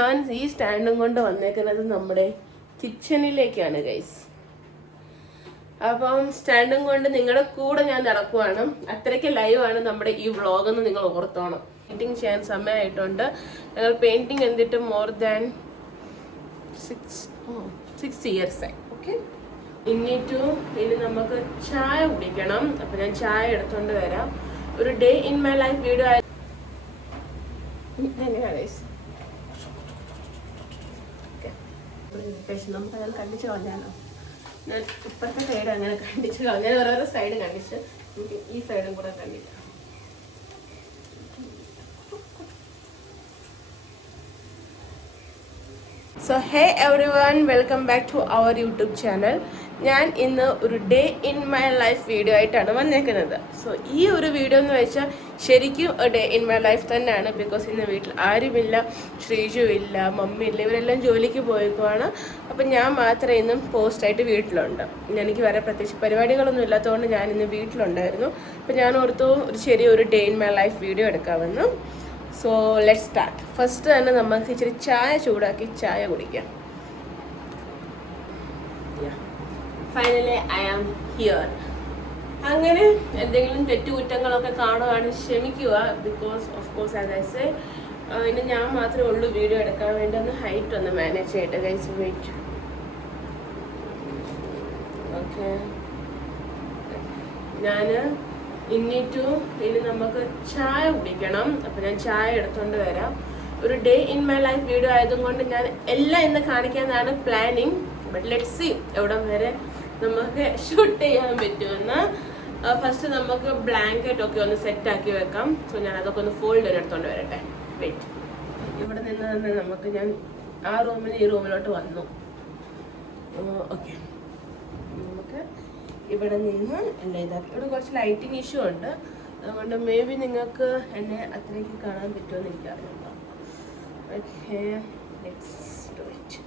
ഞാൻ ഈ സ്റ്റാൻഡും കൊണ്ട് വന്നേക്കുന്നത് നമ്മുടെ കിച്ചണിലേക്കാണ് ഗൈസ്. അപ്പം സ്റ്റാൻഡും കൊണ്ട് നിങ്ങളുടെ കൂടെ ഞാൻ നടക്കുവാണ്. അത്രയ്ക്ക് ലൈവാണ് നമ്മുടെ ഈ വ്ളോഗെന്ന് നിങ്ങൾ ഓർത്തോണം. പെയിന്റിങ് ചെയ്യാൻ സമയമായിട്ടുണ്ട്. ഞങ്ങൾ പെയിന്റിങ് എന്തിട്ട് മോർ ദാൻ 6 years ആയി. ഓക്കെ, ഇനി നമുക്ക് ചായ കുടിക്കണം. അപ്പൊ ഞാൻ ചായ എടുത്തോണ്ട് വരാം. ഒരു day in my life video ആയി. നമുക്ക് അത് കണ്ടിച്ച് കളഞ്ഞാലോ? ഞാൻ ഇപ്പോഴത്തെ സൈഡ് അങ്ങനെ കണ്ടിച്ച് കളഞ്ഞ, ഞാൻ ഓരോരോ സൈഡ് കണ്ടിച്ച് എനിക്ക് ഈ സൈഡും കൂടെ കണ്ടില്ല. So hey everyone, welcome back to our YouTube channel. ഞാൻ ഇന്ന് ഒരു day in my life video ആയിട്ടാണ് വന്നേക്കുന്നത്. സോ ഈ ഒരു വീഡിയോ എന്ന് വെച്ചാൽ ശരിക്കും ഡേ ഇൻ മൈ ലൈഫ് തന്നെയാണ്. ബിക്കോസ് ഇന്ന് വീട്ടിൽ ആരുമില്ല, ശ്രീജു ഇല്ല, മമ്മി ഇല്ല, ഇവരെല്ലാം ജോലിക്ക് പോയേക്കുവാണ്. അപ്പം ഞാൻ മാത്രമേ ഇന്നും പോസ്റ്റായിട്ട് വീട്ടിലുണ്ട്. എനിക്ക് വേറെ പ്രത്യേകിച്ച് പരിപാടികളൊന്നും ഇല്ലാത്തതുകൊണ്ട് ഞാൻ ഇന്ന് വീട്ടിലുണ്ടായിരുന്നു. അപ്പം ഞാൻ ഓർത്തു ഒരു day in my life video എടുക്കാമെന്ന്. So let's start. ഫസ്റ്റ് തന്നെ നമുക്ക് ഇച്ചിരി ചായ ചൂടാക്കി ചായ കുടിക്കാം. Finally I am here. അങ്ങനെ എന്തെങ്കിലും തെറ്റുകുറ്റങ്ങളൊക്കെ കാണുകയാണ് ക്ഷമിക്കുക. Because of course as I say ഇനി ഞാൻ മാത്രമേ ഉള്ളൂ വീഡിയോ എടുക്കാൻ വേണ്ടി. ഒന്ന് ഹൈറ്റ് ഒന്ന് മാനേജ് ചെയ്യട്ടെ ഗൈസ്. വെയിറ്റ്. ഓക്കെ, ഞാൻ ഇനി നമുക്ക് ചായ കുടിക്കണം. അപ്പം ഞാൻ ചായ എടുത്തോണ്ട് വരാം. ഒരു day in my life video ആയതുകൊണ്ട് ഞാൻ എല്ലാം ഇന്ന് കാണിക്കാനാണ് പ്ലാനിങ്. ബട്ട് ലെറ്റ്സ് സീ എവിടം വരെ നമുക്ക് ഷൂട്ട് ചെയ്യാൻ പറ്റുമെന്ന്. ഫസ്റ്റ് നമുക്ക് ബ്ലാങ്കറ്റ് ഒക്കെ ഒന്ന് സെറ്റാക്കി വെക്കാം. സോ ഞാൻ അതൊക്കെ ഒന്ന് ഫോൾഡ് എടുത്തോണ്ട് വരട്ടെ. വെയിറ്റ്. ഇവിടെ നിന്ന് തന്നെ ഞാൻ ആ റൂമിൽ ഈ റൂമിലോട്ട് വന്നു. ഓക്കെ, നമുക്ക് ഇവിടെ നിന്ന് എല്ലാം ഇതാക്കി. ഇവിടെ കുറച്ച് ലൈറ്റിംഗ് ഇഷ്യൂ ഉണ്ട്, അതുകൊണ്ട് മേ ബി നിങ്ങൾക്ക് എന്നെ അത്രയ്ക്ക് കാണാൻ പറ്റുമെന്ന് എനിക്കറിയില്ല. Okay, let's do it.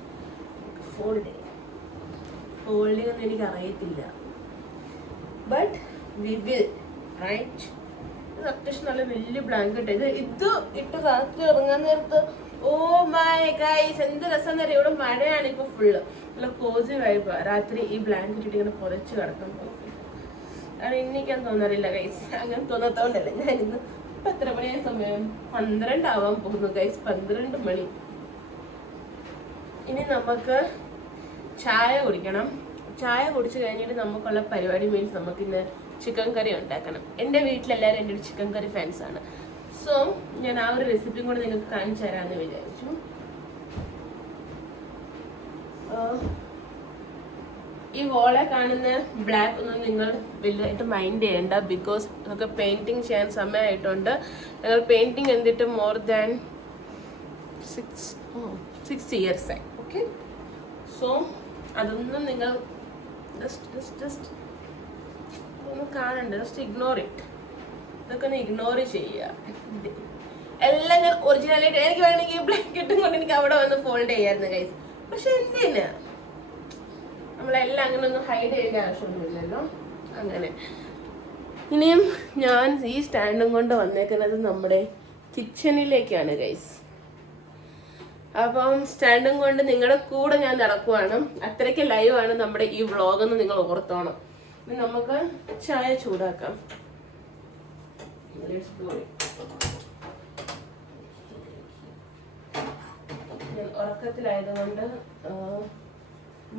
Folding ഒന്നും എനിക്കറിയത്തില്ല, ബട്ട് വി വിൽ, റൈറ്റ്? ഇത് അത്യാവശ്യം നല്ല വലിയ ബ്ലാങ്കറ്റ്. ഇത് ഇട്ട് രാത്രി ഇറങ്ങാൻ നേരത്ത് ഓ മൈ ഗൈസ് എന്ത് രസം തരാം. ഇവിടെ മഴയാണ് ഇപ്പൊ ഫുള്ള്. നല്ല കോസി വൈബ്. രാത്രി ഈ ബ്ലാങ്കറ്റ് ഇട്ട് ഇങ്ങനെ പുതച്ച് കിടക്കാൻ പോകും. അത് എനിക്കാൻ തോന്നാറില്ല ഗൈസ്. അങ്ങനെ തോന്നാത്തോണ്ടല്ലേ ഞാൻ ഇന്ന്. ഇപ്പൊ എത്ര മണിയായ സമയം? 12 ആവാൻ പോകുന്നു ഗൈസ്. 12 മണി. ഇനി നമുക്ക് ചായ കുടിക്കണം. ചായ കുടിച്ചു കഴിഞ്ഞിട്ട് നമുക്കുള്ള പരിപാടി മീൻസ് നമുക്കിന്ന് ചിക്കൻ കറി ഉണ്ടാക്കണം. എൻ്റെ വീട്ടിലെല്ലാവരും എൻ്റെ ഒരു ചിക്കൻ കറി ഫാൻസാണ്. സോ ഞാൻ ആ ഒരു റെസിപ്പിയും കൂടെ നിങ്ങൾക്ക് കാണിച്ചു തരാമെന്ന് വിചാരിച്ചു. ഈ വോളെ കാണുന്ന ബ്ലാക്ക് ഒന്നും നിങ്ങൾ വലുതായിട്ട് മൈൻഡ് ചെയ്യണ്ട. ബിക്കോസ് നമുക്ക് പെയിന്റിങ് ചെയ്യാൻ സമയമായിട്ടുണ്ട്. ഞങ്ങൾ പെയിന്റിങ് എന്തിട്ട് മോർ ദാൻ 6 years ആയി. ഓക്കെ, സോ അതൊന്നും നിങ്ങൾ ജസ്റ്റ് ഒന്ന് കാണണ്ട. Just ignore it. ഇതൊക്കെ ഒന്ന് ഇഗ്നോർ ചെയ്യുക. എല്ലാം ഞാൻ ഒറിജിനലായിട്ട് എനിക്ക് വേണമെങ്കിൽ ബ്ലാങ്കറ്റും കൊണ്ട് എനിക്ക് അവിടെ വന്ന് ഫോൾഡ് ചെയ്യായിരുന്നു ഗൈസ്. പക്ഷെ എന്തിനാ നമ്മളെല്ലാം അങ്ങനെ ഒന്നും ഹൈഡ് ചെയ്യേണ്ട ആവശ്യമൊന്നുമില്ലല്ലോ. അങ്ങനെ ഇനിയും ഞാൻ ഈ സ്റ്റാൻഡും കൊണ്ട് വന്നേക്കുന്നത് നമ്മുടെ കിച്ചണിലേക്കാണ് ഗൈസ്. അപ്പം സ്റ്റാൻഡും കൊണ്ട് നിങ്ങളുടെ കൂടെ ഞാൻ നടക്കുവാണ്. അത്രയ്ക്ക് ലൈവാണ് നമ്മുടെ ഈ വ്ളോഗെന്ന് നിങ്ങൾ ഓർത്തോണം. ഇനി നമുക്ക് ചായ ചൂടാക്കാം. ഞാൻ ഉറക്കത്തിലായതുകൊണ്ട്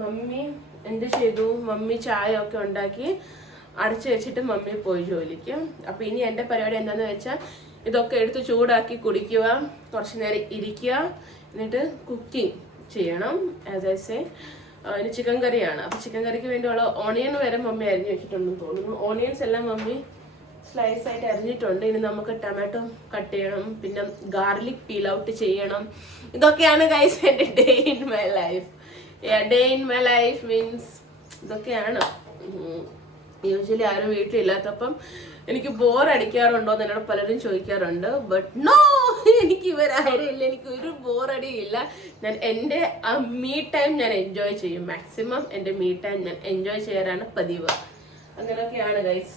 മമ്മി എന്ത് ചെയ്തു, മമ്മി ചായ ഒക്കെ ഉണ്ടാക്കി അടച്ചു വെച്ചിട്ട് മമ്മി പോയി ജോലിക്ക്. അപ്പൊ ഇനി എൻ്റെ പരിപാടി എന്താന്ന് വെച്ചാൽ ഇതൊക്കെ എടുത്ത് ചൂടാക്കി കുടിക്കുക, കുറച്ചു നേരം ഇരിക്കുക, എന്നിട്ട് കുക്കിംഗ് ചെയ്യണം. ആസ് ഐ സേ ഇനി ചിക്കൻ കറിയാണ്. അപ്പൊ ചിക്കൻ കറിക്ക് വേണ്ടിയുള്ള ഓണിയൻ വരെ മമ്മി അരിഞ്ഞു വെച്ചിട്ടുണ്ടെന്ന് തോന്നുന്നു. ഓണിയൻസ് എല്ലാം മമ്മി സ്ലൈസ് ആയിട്ട് അരിഞ്ഞിട്ടുണ്ട്. ഇനി നമുക്ക് ടൊമാറ്റോ കട്ട് ചെയ്യണം, പിന്നെ ഗാർലിക് പീൽ ഔട്ട് ചെയ്യണം. ഇതൊക്കെയാണ് ഗൈസ് എൻ്റെ day in my life. Day in my life means ഇതൊക്കെയാണ്. യൂഷ്വലി ആരും വീട്ടിലില്ലാത്തപ്പം എനിക്ക് ബോർ അടിക്കാറുണ്ടോ എന്ന് എന്നോട് പലരും ചോദിക്കാറുണ്ട്. ബട്ട് നോ, എനിക്ക് ഇവരാരും ഇല്ല, എനിക്ക് ഒരു ബോറടിയും ഇല്ല. ഞാൻ എൻ്റെ മീ ടൈം ഞാൻ എൻജോയ് ചെയ്യും. മാക്സിമം എൻ്റെ മീ ടൈം ഞാൻ എൻജോയ് ചെയ്യാനാണ് പതിവ്. അങ്ങനെയൊക്കെയാണ് ഗൈസ്.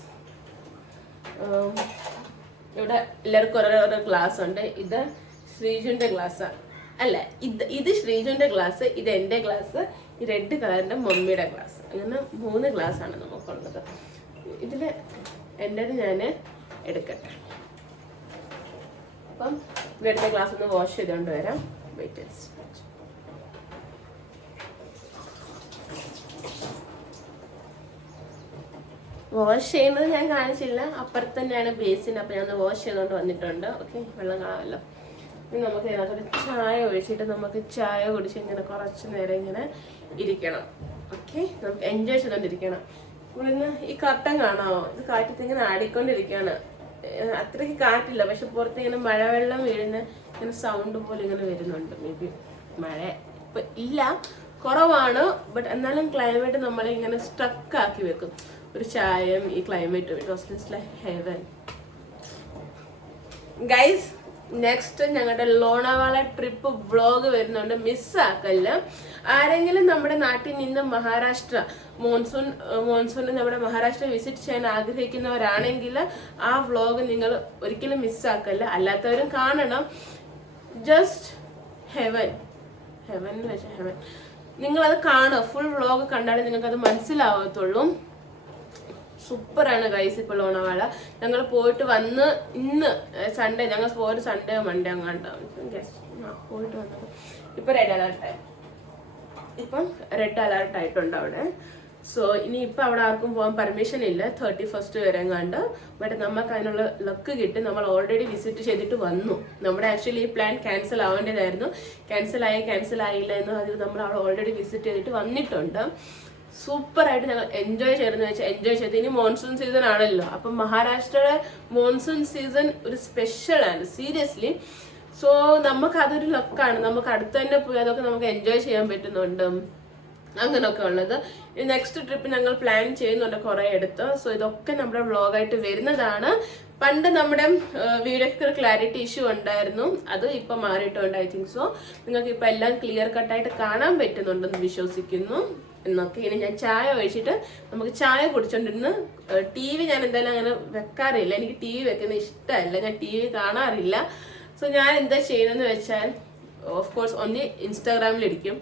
ഇവിടെ എല്ലാവർക്കും ഓരോരോ ക്ലാസ് ഉണ്ട്. ഇത് ശ്രീജുവിൻ്റെ ക്ലാസ്സാണ്. അല്ല, ഇത് ശ്രീജുവിന്റെ ഗ്ലാസ്, ഇത് എൻ്റെ ഗ്ലാസ്, ഈ റെഡ് കളറിന്റെ മമ്മിയുടെ ഗ്ലാസ്. അങ്ങനെ 3 ഗ്ലാസ് ആണ് നമുക്കുള്ളത്. ഇതില് എൻ്റെത് ഞാൻ എടുക്കട്ടെ. അപ്പം ഇവിടുത്തെ ഗ്ലാസ് ഒന്ന് വാഷ് ചെയ്തുകൊണ്ട് വരാം. വെയിറ്റ്. വാഷ് ചെയ്യുന്നത് ഞാൻ കാണിച്ചില്ല, അപ്പുറത്ത് തന്നെയാണ് ബേസിൻ. അപ്പം ഞാൻ വാഷ് ചെയ്തുകൊണ്ട് വന്നിട്ടുണ്ട്. ഓക്കെ, വെള്ളം കാണാമല്ലോ. ഇനി നമുക്ക് ഇതിനകത്തൊരു ചായ ഒഴിച്ചിട്ട് നമുക്ക് ചായ കുടിച്ച് ഇങ്ങനെ കുറച്ച് നേരം ഇങ്ങനെ ഇരിക്കണം. ഓക്കെ, നമുക്ക് എൻജോയ് ചെയ്തുകൊണ്ടിരിക്കണം. ഇവിടുന്ന് ഈ കർട്ടൻ കാണാമോ? ഇത് കാറ്റത്ത് ഇങ്ങനെ ആടിക്കൊണ്ടിരിക്കുകയാണ്. അത്രയ്ക്ക് കാറ്റില്ല, പക്ഷെ പുറത്ത് ഇങ്ങനെ മഴവെള്ളം വീഴുന്ന ഇങ്ങനെ സൗണ്ട് പോലെ ഇങ്ങനെ വരുന്നുണ്ട്. മേ ബി മഴ ഇപ്പം ഇല്ല, കുറവാണ്. ബട്ട് എന്നാലും ക്ലൈമറ്റ് നമ്മളെ ഇങ്ങനെ സ്ട്രക്ക് ആക്കി വെക്കും. ഒരു ചായയും ഈ ക്ലൈമറ്റും. It was just like heaven. Guys, next ഞങ്ങളുടെ ലോണാവാള ട്രിപ്പ് വ്ളോഗ് വരുന്നുണ്ട്, മിസ്സാക്കല്ല. ആരെങ്കിലും നമ്മുടെ നാട്ടിൽ നിന്ന് മഹാരാഷ്ട്ര മോൺസൂണിൽ നമ്മുടെ മഹാരാഷ്ട്ര വിസിറ്റ് ചെയ്യാൻ ആഗ്രഹിക്കുന്നവരാണെങ്കിൽ ആ വ്ളോഗ് നിങ്ങൾ ഒരിക്കലും മിസ്സാക്കല്ല. അല്ലാത്തവരും കാണണം. ജസ്റ്റ് ഹെവൻ എന്ന് വെച്ചാൽ ഹെവൻ. നിങ്ങളത് കാണുക, ഫുൾ വ്ളോഗ് കണ്ടാലേ നിങ്ങൾക്കത് മനസ്സിലാവത്തുള്ളൂ. സൂപ്പറാണ് ഗൈസ്. ഇപ്പോൾ ലോണാവാള ഞങ്ങൾ പോയിട്ട് വന്ന് ഇന്ന് സൺഡേ, ഞങ്ങൾ പോയിട്ട് സൺഡേ മൺഡേ അങ്ങാണ്ട് പോയിട്ട് വന്നത്. ഇപ്പം റെഡ് അലേർട്ട് ആയിട്ടുണ്ട് അവിടെ. സോ ഇനി ഇപ്പം അവിടെ ആർക്കും പോകാൻ പെർമിഷൻ ഇല്ല 31st വരെ എങ്ങാണ്ട്. ബട്ട് നമുക്ക് അതിനുള്ള ലക്ക് കിട്ടി. നമ്മൾ ഓൾറെഡി വിസിറ്റ് ചെയ്തിട്ട് വന്നു. നമ്മുടെ ആക്ച്വലി ഈ പ്ലാൻ ക്യാൻസൽ ആവേണ്ടതായിരുന്നു. ക്യാൻസൽ ആയില്ല എന്ന് അതിൽ നമ്മൾ അവിടെ ഓൾറെഡി വിസിറ്റ് ചെയ്തിട്ട് വന്നിട്ടുണ്ട്. സൂപ്പറായിട്ട് ഞങ്ങൾ എൻജോയ് ചെയ്ത്. ഇനി മോൺസൂൺ സീസൺ ആണല്ലോ, അപ്പം മഹാരാഷ്ട്രയുടെ മോൺസൂൺ സീസൺ ഒരു സ്പെഷ്യലാണ് സീരിയസ്ലി. സോ നമുക്ക് അതൊരു ലക്കാണ്. നമുക്ക് അടുത്ത് തന്നെ പോയി അതൊക്കെ നമുക്ക് എൻജോയ് ചെയ്യാൻ പറ്റുന്നുണ്ട്. അങ്ങനെയൊക്കെ ഉള്ളത്. നെക്സ്റ്റ് ട്രിപ്പ് ഞങ്ങൾ പ്ലാൻ ചെയ്യുന്നുണ്ട് കുറേ എടുത്ത്. സോ ഇതൊക്കെ നമ്മുടെ വ്ളോഗായിട്ട് വരുന്നതാണ്. പണ്ട് നമ്മുടെ വീഡിയോക്ക് ഒരു ക്ലാരിറ്റി ഇഷ്യൂ ഉണ്ടായിരുന്നു, അത് ഇപ്പം മാറിയിട്ടുണ്ട്. ഐ തിങ്ക് സോ നിങ്ങൾക്ക് ഇപ്പം എല്ലാം ക്ലിയർ കട്ടായിട്ട് കാണാൻ പറ്റുന്നുണ്ടെന്ന് വിശ്വസിക്കുന്നു. എന്നൊക്കെ ഇനി ഞാൻ ചായ ഒഴിച്ചിട്ട് നമുക്ക് ചായ കുടിച്ചോണ്ടിരുന്ന് TV ഞാൻ എന്തായാലും അങ്ങനെ വെക്കാറില്ല. എനിക്ക് TV വെക്കുന്നത് ഇഷ്ടമല്ല, ഞാൻ TV കാണാറില്ല. സോ ഞാൻ എന്താ ചെയ്യുന്നതെന്ന് വെച്ചാൽ ഓഫ് കോഴ്സ് ഒന്നി ഇൻസ്റ്റാഗ്രാമിലിരിക്കും,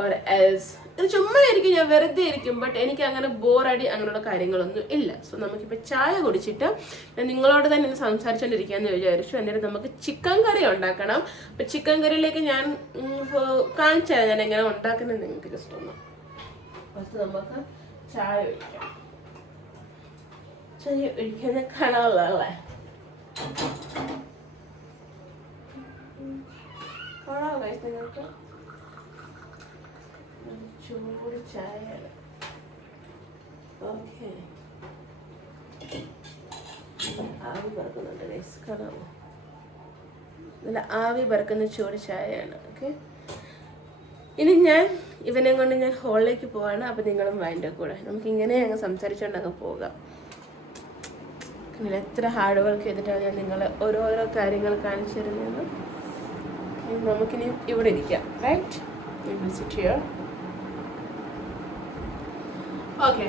ഓർ എൽസ് ഇത് ചുമ്മാ ഇരിക്കും, ഞാൻ വെറുതെ ഇരിക്കും. ബട്ട് എനിക്ക് അങ്ങനെ ബോറടി അങ്ങനെയുള്ള കാര്യങ്ങളൊന്നും ഇല്ല. സോ നമുക്കിപ്പോൾ ചായ കുടിച്ചിട്ട് ഞാൻ നിങ്ങളോട് തന്നെ സംസാരിച്ചുകൊണ്ടിരിക്കാമെന്ന് വിചാരിച്ചു. എന്നിട്ട് നമുക്ക് ചിക്കൻ കറി ഉണ്ടാക്കണം. അപ്പം ചിക്കൻ കറിയിലേക്ക് ഞാൻ കാണിച്ചു തരാം ഞാൻ എങ്ങനെ ഉണ്ടാക്കുന്നത് നിങ്ങൾക്ക് ജസ്റ്റ് ഒന്ന്. ഫസ്റ്റ് നമുക്ക് ചായ ഒഴിക്കാം. ചായ ഒഴിക്കുന്ന കാണാനുള്ളതല്ലേ? കാണാമോ ഗൈസ് നിങ്ങൾക്ക്? ചൂട് ചായയാണ്. ഓക്കെ, ആവി പറക്കുന്നുണ്ട് ഗൈസ്, കാണാമോ? നല്ല ആവി പറക്കുന്ന ചൂട് ചായയാണ്. ഓക്കെ, ഇനി ഞാൻ ഇവനെ കൊണ്ട് ഞാൻ ഹോളിലേക്ക് പോവാണ്. അപ്പം നിങ്ങളും വൈൻ്റെ കൂടെ നമുക്കിങ്ങനെ അങ്ങ് സംസാരിച്ചുകൊണ്ടങ്ങ് പോകാം. എത്ര ഹാർഡ് വർക്ക് ചെയ്തിട്ടാണ് ഞാൻ നിങ്ങളെ ഓരോരോ കാര്യങ്ങൾ കാണിച്ചു തരുന്നത്. നമുക്കിനി ഇവിടെ ഇരിക്കാം. Right, sit here. Okay,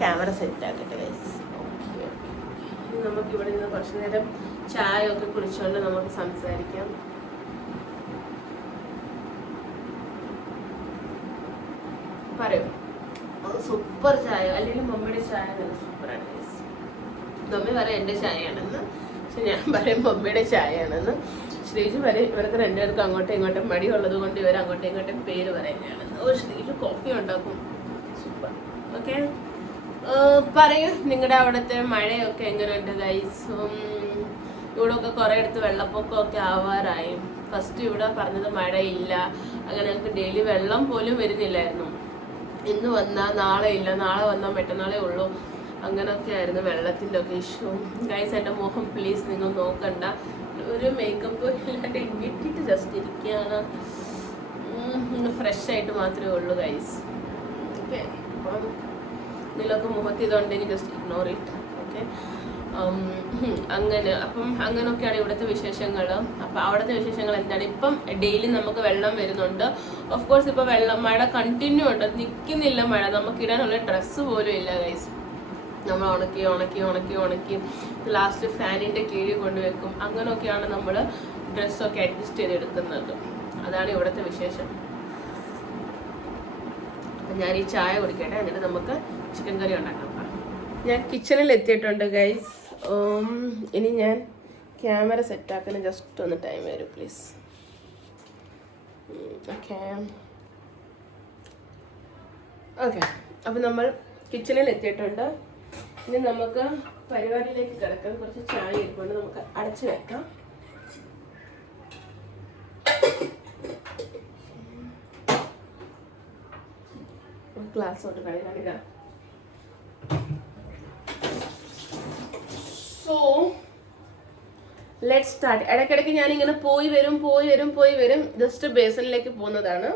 camera set ആക്കട്ടെ ഗൈസ്. ഓക്കെ, ഇനി നമുക്ക് ഇവിടെ നിന്ന് കുറച്ച് നേരം ചായ ഒക്കെ കുടിച്ചുകൊണ്ട് നമുക്ക് സംസാരിക്കാം. പറയൂ, സൂപ്പർ ചായ. അല്ലെങ്കിൽ മമ്മിയുടെ ചായ നല്ല സൂപ്പറാണ് ഗൈസ്. മമ്മി പറയും എൻ്റെ ചായയാണെന്ന്, പക്ഷെ ഞാൻ പറയും മമ്മിയുടെ ചായയാണെന്ന്. ശ്രീജു പറയും ഇവർക്ക് രണ്ടുപേർക്കും അങ്ങോട്ടും ഇങ്ങോട്ടും മടിയുള്ളത് കൊണ്ട് ഇവർ അങ്ങോട്ടും ഇങ്ങോട്ടും പേര് പറയുന്നതാണെന്ന്. ശ്രീജു കോഫി ഉണ്ടാക്കും, സൂപ്പർ. ഓക്കെ, പറയൂ നിങ്ങളുടെ അവിടുത്തെ മഴയൊക്കെ എങ്ങനെയുണ്ട് ഗൈസ്? ഇവിടെ ഒക്കെ കുറേ അടുത്ത് വെള്ളപ്പൊക്കമൊക്കെ ആവാറായി. ഫസ്റ്റ് ഇവിടെ പറഞ്ഞത് മഴയില്ല, അങ്ങനെ ഞങ്ങൾക്ക് ഡെയിലി വെള്ളം പോലും വരുന്നില്ലായിരുന്നു. ഇന്ന് വന്നാൽ നാളെ ഇല്ല, നാളെ വന്നാൽ മറ്റന്നാളേ ഉള്ളൂ. അങ്ങനെയൊക്കെ ആയിരുന്നു വെള്ളത്തിൻ്റെ ഒക്കെ ഇഷ്യൂ. ഗൈസ്, എൻ്റെ മുഖം പ്ലീസ് നിങ്ങൾ നോക്കണ്ട, ഒരു മേക്കപ്പ് ഇല്ലാണ്ട് ഇങ്ങിട്ടിട്ട് ജസ്റ്റ് ഇരിക്കുകയാണ്. ഫ്രഷ് ആയിട്ട് മാത്രമേ ഉള്ളൂ ഗൈസ്. ഓക്കെ, അപ്പം ഇതിലൊക്കെ മുഖത്ത് ഇതുണ്ടെങ്കിൽ ജസ്റ്റ് ഇഗ്നോർ ഇറ്റ്. ഓക്കെ, അങ്ങനെ അപ്പം അങ്ങനെയൊക്കെയാണ് ഇവിടുത്തെ വിശേഷങ്ങൾ. അപ്പം അവിടുത്തെ വിശേഷങ്ങൾ എന്താണ്? ഇപ്പം ഡെയിലി നമുക്ക് വെള്ളം വരുന്നുണ്ട്. ഓഫ് കോഴ്സ് ഇപ്പോൾ മഴ കണ്ടിന്യൂ ഉണ്ട്, നിൽക്കുന്നില്ല മഴ. നമുക്ക് ഇടാനുള്ള ഡ്രസ്സ് പോലും ഇല്ല ഗൈസ്. നമ്മൾ ഉണക്കി ലാസ്റ്റ് ഫാനിൻ്റെ കീഴിൽ കൊണ്ടുവെക്കും. അങ്ങനെയൊക്കെയാണ് നമ്മൾ ഡ്രസ്സൊക്കെ അഡ്ജസ്റ്റ് ചെയ്തെടുക്കുന്നത്. അതാണ് ഇവിടുത്തെ വിശേഷം. അപ്പം ഞാൻ ഈ ചായ കുടിക്കട്ടെ, എന്നിട്ട് നമുക്ക് ചിക്കൻ കറി ഉണ്ടാക്കാം. ഞാൻ കിച്ചണിൽ എത്തിയിട്ടുണ്ട് ഗൈസ്. ഇനി ഞാൻ ക്യാമറ സെറ്റാക്കുന്ന ജസ്റ്റ് ഒന്ന് ടൈം വരും പ്ലീസ്. ഓക്കെ ഓക്കെ അപ്പം നമ്മൾ കിച്ചണിൽ എത്തിയിട്ടുണ്ട്. ഇനി നമുക്ക് പരിപാടിയിലേക്ക് കിടക്കാം. കുറച്ച് ചായ ഇരിക്കൊണ്ട് നമുക്ക് അടച്ചു വെക്കാം. ഗ്ലാസ് തൊട്ട് കളിക്കാനില്ല. So let start. ഇടയ്ക്കിടയ്ക്ക് ഞാനിങ്ങനെ പോയി വരും ജസ്റ്റ് ബേസണിലേക്ക് പോകുന്നതാണ്.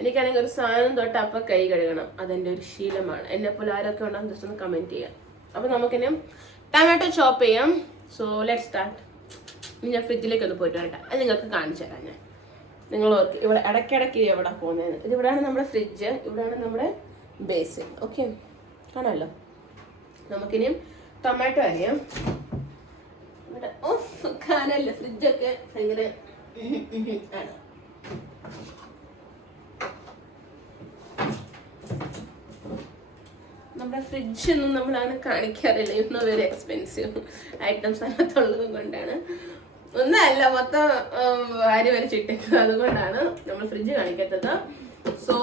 എനിക്കാണെങ്കിൽ ഒരു സാധനം തൊട്ട് അപ്പം കൈ കഴുകണം. അതെൻ്റെ ഒരു ശീലമാണ്. എന്നെപ്പോലെ ആരൊക്കെ ഉണ്ടാകും ജസ്റ്റ് ഒന്ന് കമൻറ്റ് ചെയ്യാം. അപ്പം നമുക്കിനി ടൊമാറ്റോ ചോപ്പ് ചെയ്യാം. So let start. ഇനി ഞാൻ ഫ്രിഡ്ജിലേക്ക് ഒന്ന് പോയിട്ട് വരട്ടെ, അത് നിങ്ങൾക്ക് കാണിച്ചു തരാം. ഞാൻ നിങ്ങൾ ഓർക്കും ഇവിടെ ഇടയ്ക്കിടയ്ക്ക് എവിടെ പോകുന്നതെന്ന്. ഇതിവിടെയാണ് നമ്മുടെ ഫ്രിഡ്ജ്, ഇവിടെയാണ് നമ്മുടെ ബേസിൻ. ഓക്കെ, കാണാമല്ലോ. നമുക്കിനിയും ടൊമാറ്റോ അരിയാം. ഇവിടെ കാണല്ല, ഫ്രിഡ്ജൊക്കെ ഭയങ്കര ആണ്. നമ്മുടെ ഫ്രിഡ്ജൊന്നും നമ്മളങ്ങനെ കാണിക്കാറില്ല. ഇന്ന് വെരി എക്സ്പെൻസീവ് ഐറ്റംസ് അതിനകത്തുള്ളത് കൊണ്ടാണ്. ഒന്നല്ല, മൊത്തം വാരി വലിച്ചിട്ടേക്കുന്നത്. അതുകൊണ്ടാണ് നമ്മൾ ഫ്രിഡ്ജ് കാണിക്കാത്തത്. സോ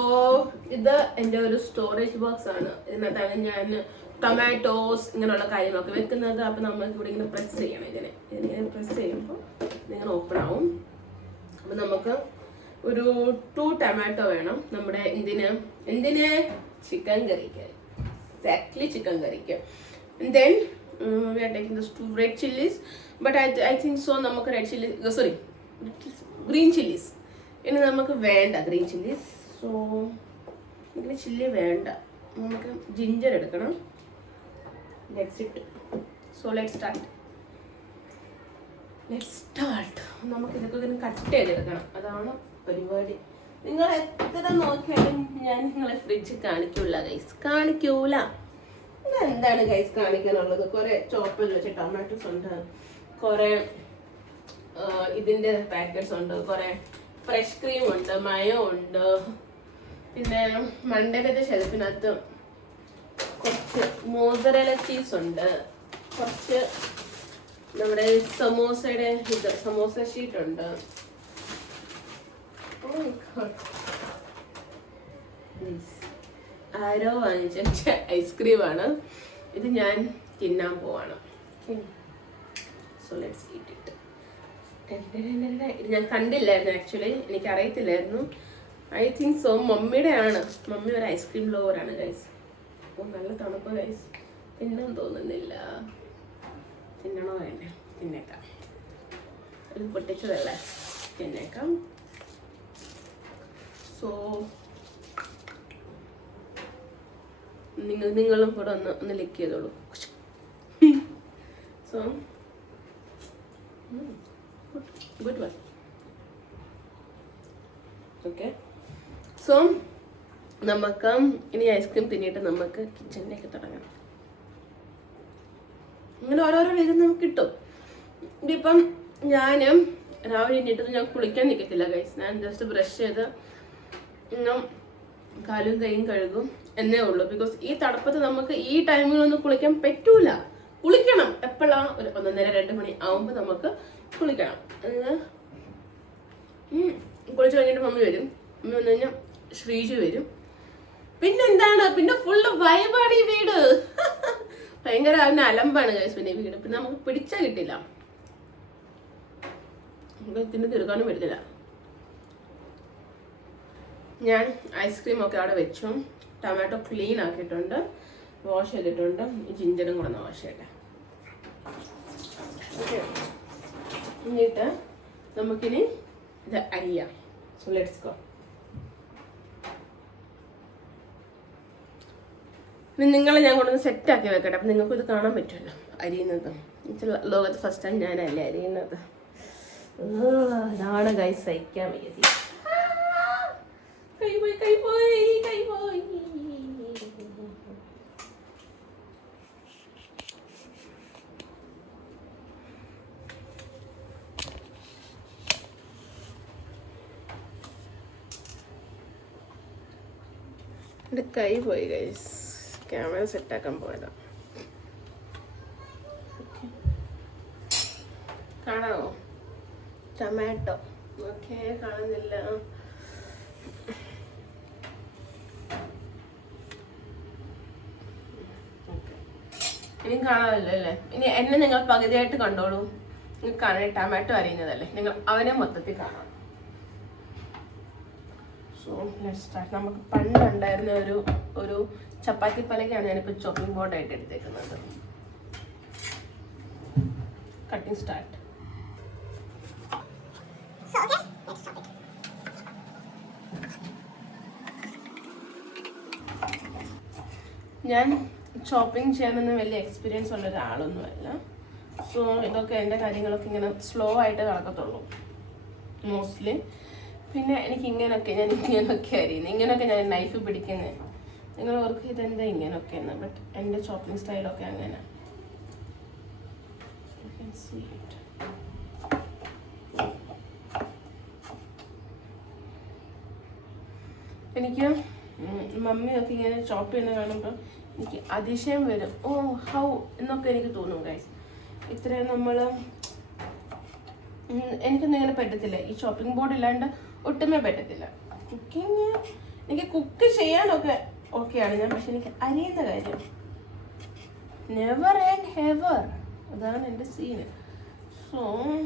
ഇത് എൻ്റെ ഒരു സ്റ്റോറേജ് ബോക്സ് ആണ്. ഇതിനകത്താണ് ഞാൻ ടൊമാറ്റോസ് ഇങ്ങനെയുള്ള കാര്യങ്ങളൊക്കെ വെക്കുന്നത്. അപ്പം നമ്മൾക്ക് ഇവിടെ ഇങ്ങനെ പ്രസ് ചെയ്യണം. ഇതിനെ പ്രസ് ചെയ്യുമ്പോൾ ഇതിങ്ങനെ ഓപ്പൺ ആവും. അപ്പം നമുക്ക് ഒരു 2 ടൊമാറ്റോ വേണം നമ്മുടെ എന്തിന് ചിക്കൻ കറിക്ക്. എക്സാക്ട്ലി ചിക്കൻ കറിക്ക്. Then we are taking those 2 red chilies, but I think so നമുക്ക് റെഡ് ചില്ലി ഗ്രീൻ ചില്ലീസ് ഇനി നമുക്ക് വേണ്ട ഗ്രീൻ ചില്ലീസ്. സോ ഇങ്ങനെ ചില്ലി വേണ്ട, നമുക്ക് ജിഞ്ചർ എടുക്കണം. Let's it. So let's start. നമുക്ക് ഇതൊക്കെ ഇങ്ങനെ കട്ട് ചെയ്തെടുക്കണം. അതാണ് പരിപാടി. നിങ്ങൾ എത്ര നോക്കിയാലും ഞാൻ നിങ്ങളെ ഫ്രിഡ്ജ് കാണിക്കൂല ഗൈസ്, കാണിക്കൂല. എന്താണ് ഗൈസ് കാണിക്കാനുള്ളത്? കുറെ ചോപ്പിൽ വെച്ച ടൊമാറ്റോസ് ഉണ്ട്, കുറെ ഇതിന്റെ പാക്കറ്റ്സ് ഉണ്ട്, കുറെ ഫ്രഷ് ക്രീം ഉണ്ട്, മയോ ഉണ്ട്, പിന്നെ മണ്ടേലത്തെ ഷെൽഫിനകത്ത് കുറച്ച് മോസറേല ചീസ് ഉണ്ട്, കുറച്ച് നമ്മുടെ സമോസയുടെ സമോസ ഷീറ്റ് ഉണ്ട്. ആരോ വാങ്ങിച്ച ഐസ്ക്രീമാണ് ഇത്. ഞാൻ തിന്നാൻ പോവാണ്. So let's eat it. ഇത് ഞാൻ കണ്ടില്ലായിരുന്നു, ആക്ച്വലി എനിക്കറിയത്തില്ലായിരുന്നു. ഐ തിങ്ക് സോ മമ്മിയുടെ ആണ്. മമ്മി ഒരു ഐസ്ക്രീം ലോവറാണ് ഗൈസ്. ഓ നല്ല തണുപ്പ് ഗൈസ്, തിന്നാൻ തോന്നുന്നില്ല. തിന്നണോ വേണ്ട? തിന്നേക്കാം. ഇത് പൊട്ടിച്ചതല്ലേ, തിന്നേക്കാം. സോ നിങ്ങളും കൂടെ ഒന്ന് ലിക്ക് ചെയ്തോളൂ. So good one. Okay, so നമുക്ക് ഇനി ഐസ്ക്രീം തിന്നിട്ട് നമുക്ക് കിച്ചണിലേക്ക് തുടങ്ങാം. ഇങ്ങനെ ഓരോരോ രീതി നമുക്ക് കിട്ടും. ഇതിപ്പം ഞാൻ രാവിലെ എണീറ്റത് ഞാൻ കുളിക്കാൻ നിൽക്കത്തില്ല ഗൈസ്. ഞാൻ ജസ്റ്റ് ബ്രഷ് ചെയ്ത് കാലും കൈയും കഴുകും എന്നേ ഉള്ളൂ. ബിക്കോസ് ഈ തണുപ്പത്ത് നമുക്ക് ഈ ടൈമിലൊന്നും കുളിക്കാൻ പറ്റൂല. കുളിക്കണം എപ്പോഴാ? ഒരു 1:30-2 മണി ആവുമ്പോൾ നമുക്ക് കുളിക്കണം. കുളിച്ച് കഴിഞ്ഞിട്ട് മമ്മി വരും. മമ്മി വന്നു കഴിഞ്ഞാൽ ശ്രീജു വരും. പിന്നെന്താണ്, പിന്നെ ഫുള്ള് വൈബാണ് ഈ വീട്. ഭയങ്കര അതിന് അലമ്പാണ് ഗൈസ്. പിന്നെ ഈ വീട് പിന്നെ നമുക്ക് പിടിച്ചാൽ കിട്ടില്ല, നമുക്ക് തിന്ന് തീർക്കാനും പറ്റത്തില്ല. ഞാൻ ഐസ്ക്രീം ഒക്കെ അവിടെ വെച്ചു. ടൊമാറ്റോ ക്ലീൻ ആക്കിയിട്ടുണ്ട്, വാഷ് ചെയ്തിട്ടുണ്ട്. ജിഞ്ചറും കൂടെ ഒന്ന് വാഷ് ചെയ്യട്ടെ. ഓക്കെ, എന്നിട്ട് നമുക്കിനി ഇത് അരിയാം. So let's go. നിങ്ങളെ ഞാൻ കൊണ്ടുവന്ന് സെറ്റാക്കി വെക്കട്ടെ, അപ്പം നിങ്ങൾക്കും ഇത് കാണാൻ പറ്റുമല്ലോ അരിയുന്നത്. ലോകത്ത് ഫസ്റ്റ് ടൈം ഞാനല്ലേ അരിയുന്നത്. ഇതാണ് ഗൈസ് സഹിക്കാൻ വയ്യത്. കൈ പോയി. എൻ്റെ കൈ പോയി ഗൈസ്, ക്യാമറ സെറ്റാക്കാൻ പോയതാ. കാണാമോ? ടൊമാറ്റോ. ഓക്കെ, കാണുന്നില്ല. ഇനിയും കാണാമല്ലോ അല്ലേ? ഇനി എന്നെ നിങ്ങൾ പകുതിയായിട്ട് കണ്ടോളൂ. നിങ്ങൾക്കാണ് ടൊമാറ്റോ അറിയുന്നതല്ലേ, നിങ്ങൾ അവനെ മൊത്തത്തിൽ കാണാം. So let's start. നമുക്ക് പണ്ടുണ്ടായിരുന്ന ഒരു ചപ്പാത്തി പലകയാണ് ഞാനിപ്പോൾ ചോപ്പിംഗ് ബോർഡായിട്ട് എടുത്തേക്കുന്നത്. Cutting start. ഞാൻ ചോപ്പിംഗ് ചെയ്യാനൊന്നും വലിയ എക്സ്പീരിയൻസ് ഉള്ള ഒരാളൊന്നുമല്ല. സോ ഇതൊക്കെ എൻ്റെ കാര്യങ്ങളൊക്കെ ഇങ്ങനെ സ്ലോ ആയിട്ട് നടക്കത്തുള്ളൂ മോസ്റ്റ്ലി. പിന്നെ ഞാൻ ഇങ്ങനെയൊക്കെ അറിയുന്നത്, ഇങ്ങനെയൊക്കെ ഞാൻ നൈഫ് പിടിക്കുന്നത്. നിങ്ങൾ ഓർക്ക് ഇതെന്താ ഇങ്ങനെയൊക്കെയാണ്, ബട്ട് എൻ്റെ ചോപ്പിംഗ് സ്റ്റൈലൊക്കെ അങ്ങനെ. എനിക്ക് മമ്മിയൊക്കെ ഇങ്ങനെ ചോപ്പ് ചെയ്യുന്ന കാണുമ്പോൾ എനിക്ക് അതിശയം വരും. ഓ ഹൗ എന്നൊക്കെ എനിക്ക് തോന്നും ഗൈസ്. ഇത്രയും എനിക്കൊന്നും ഇങ്ങനെ പറ്റത്തില്ല. ഈ ഷോപ്പിംഗ് ബോർഡ് ഇല്ലാണ്ട് ഒട്ടുമേ പറ്റത്തില്ല. കുക്കിങ് എനിക്ക് കുക്ക് ചെയ്യാനൊക്കെ ഓക്കെയാണ് ഞാൻ, പക്ഷെ എനിക്ക് അറിയുന്ന കാര്യം നെവർ ആൻഡ് ഹെവർ, അതാണ് എൻ്റെ സീന്. സോ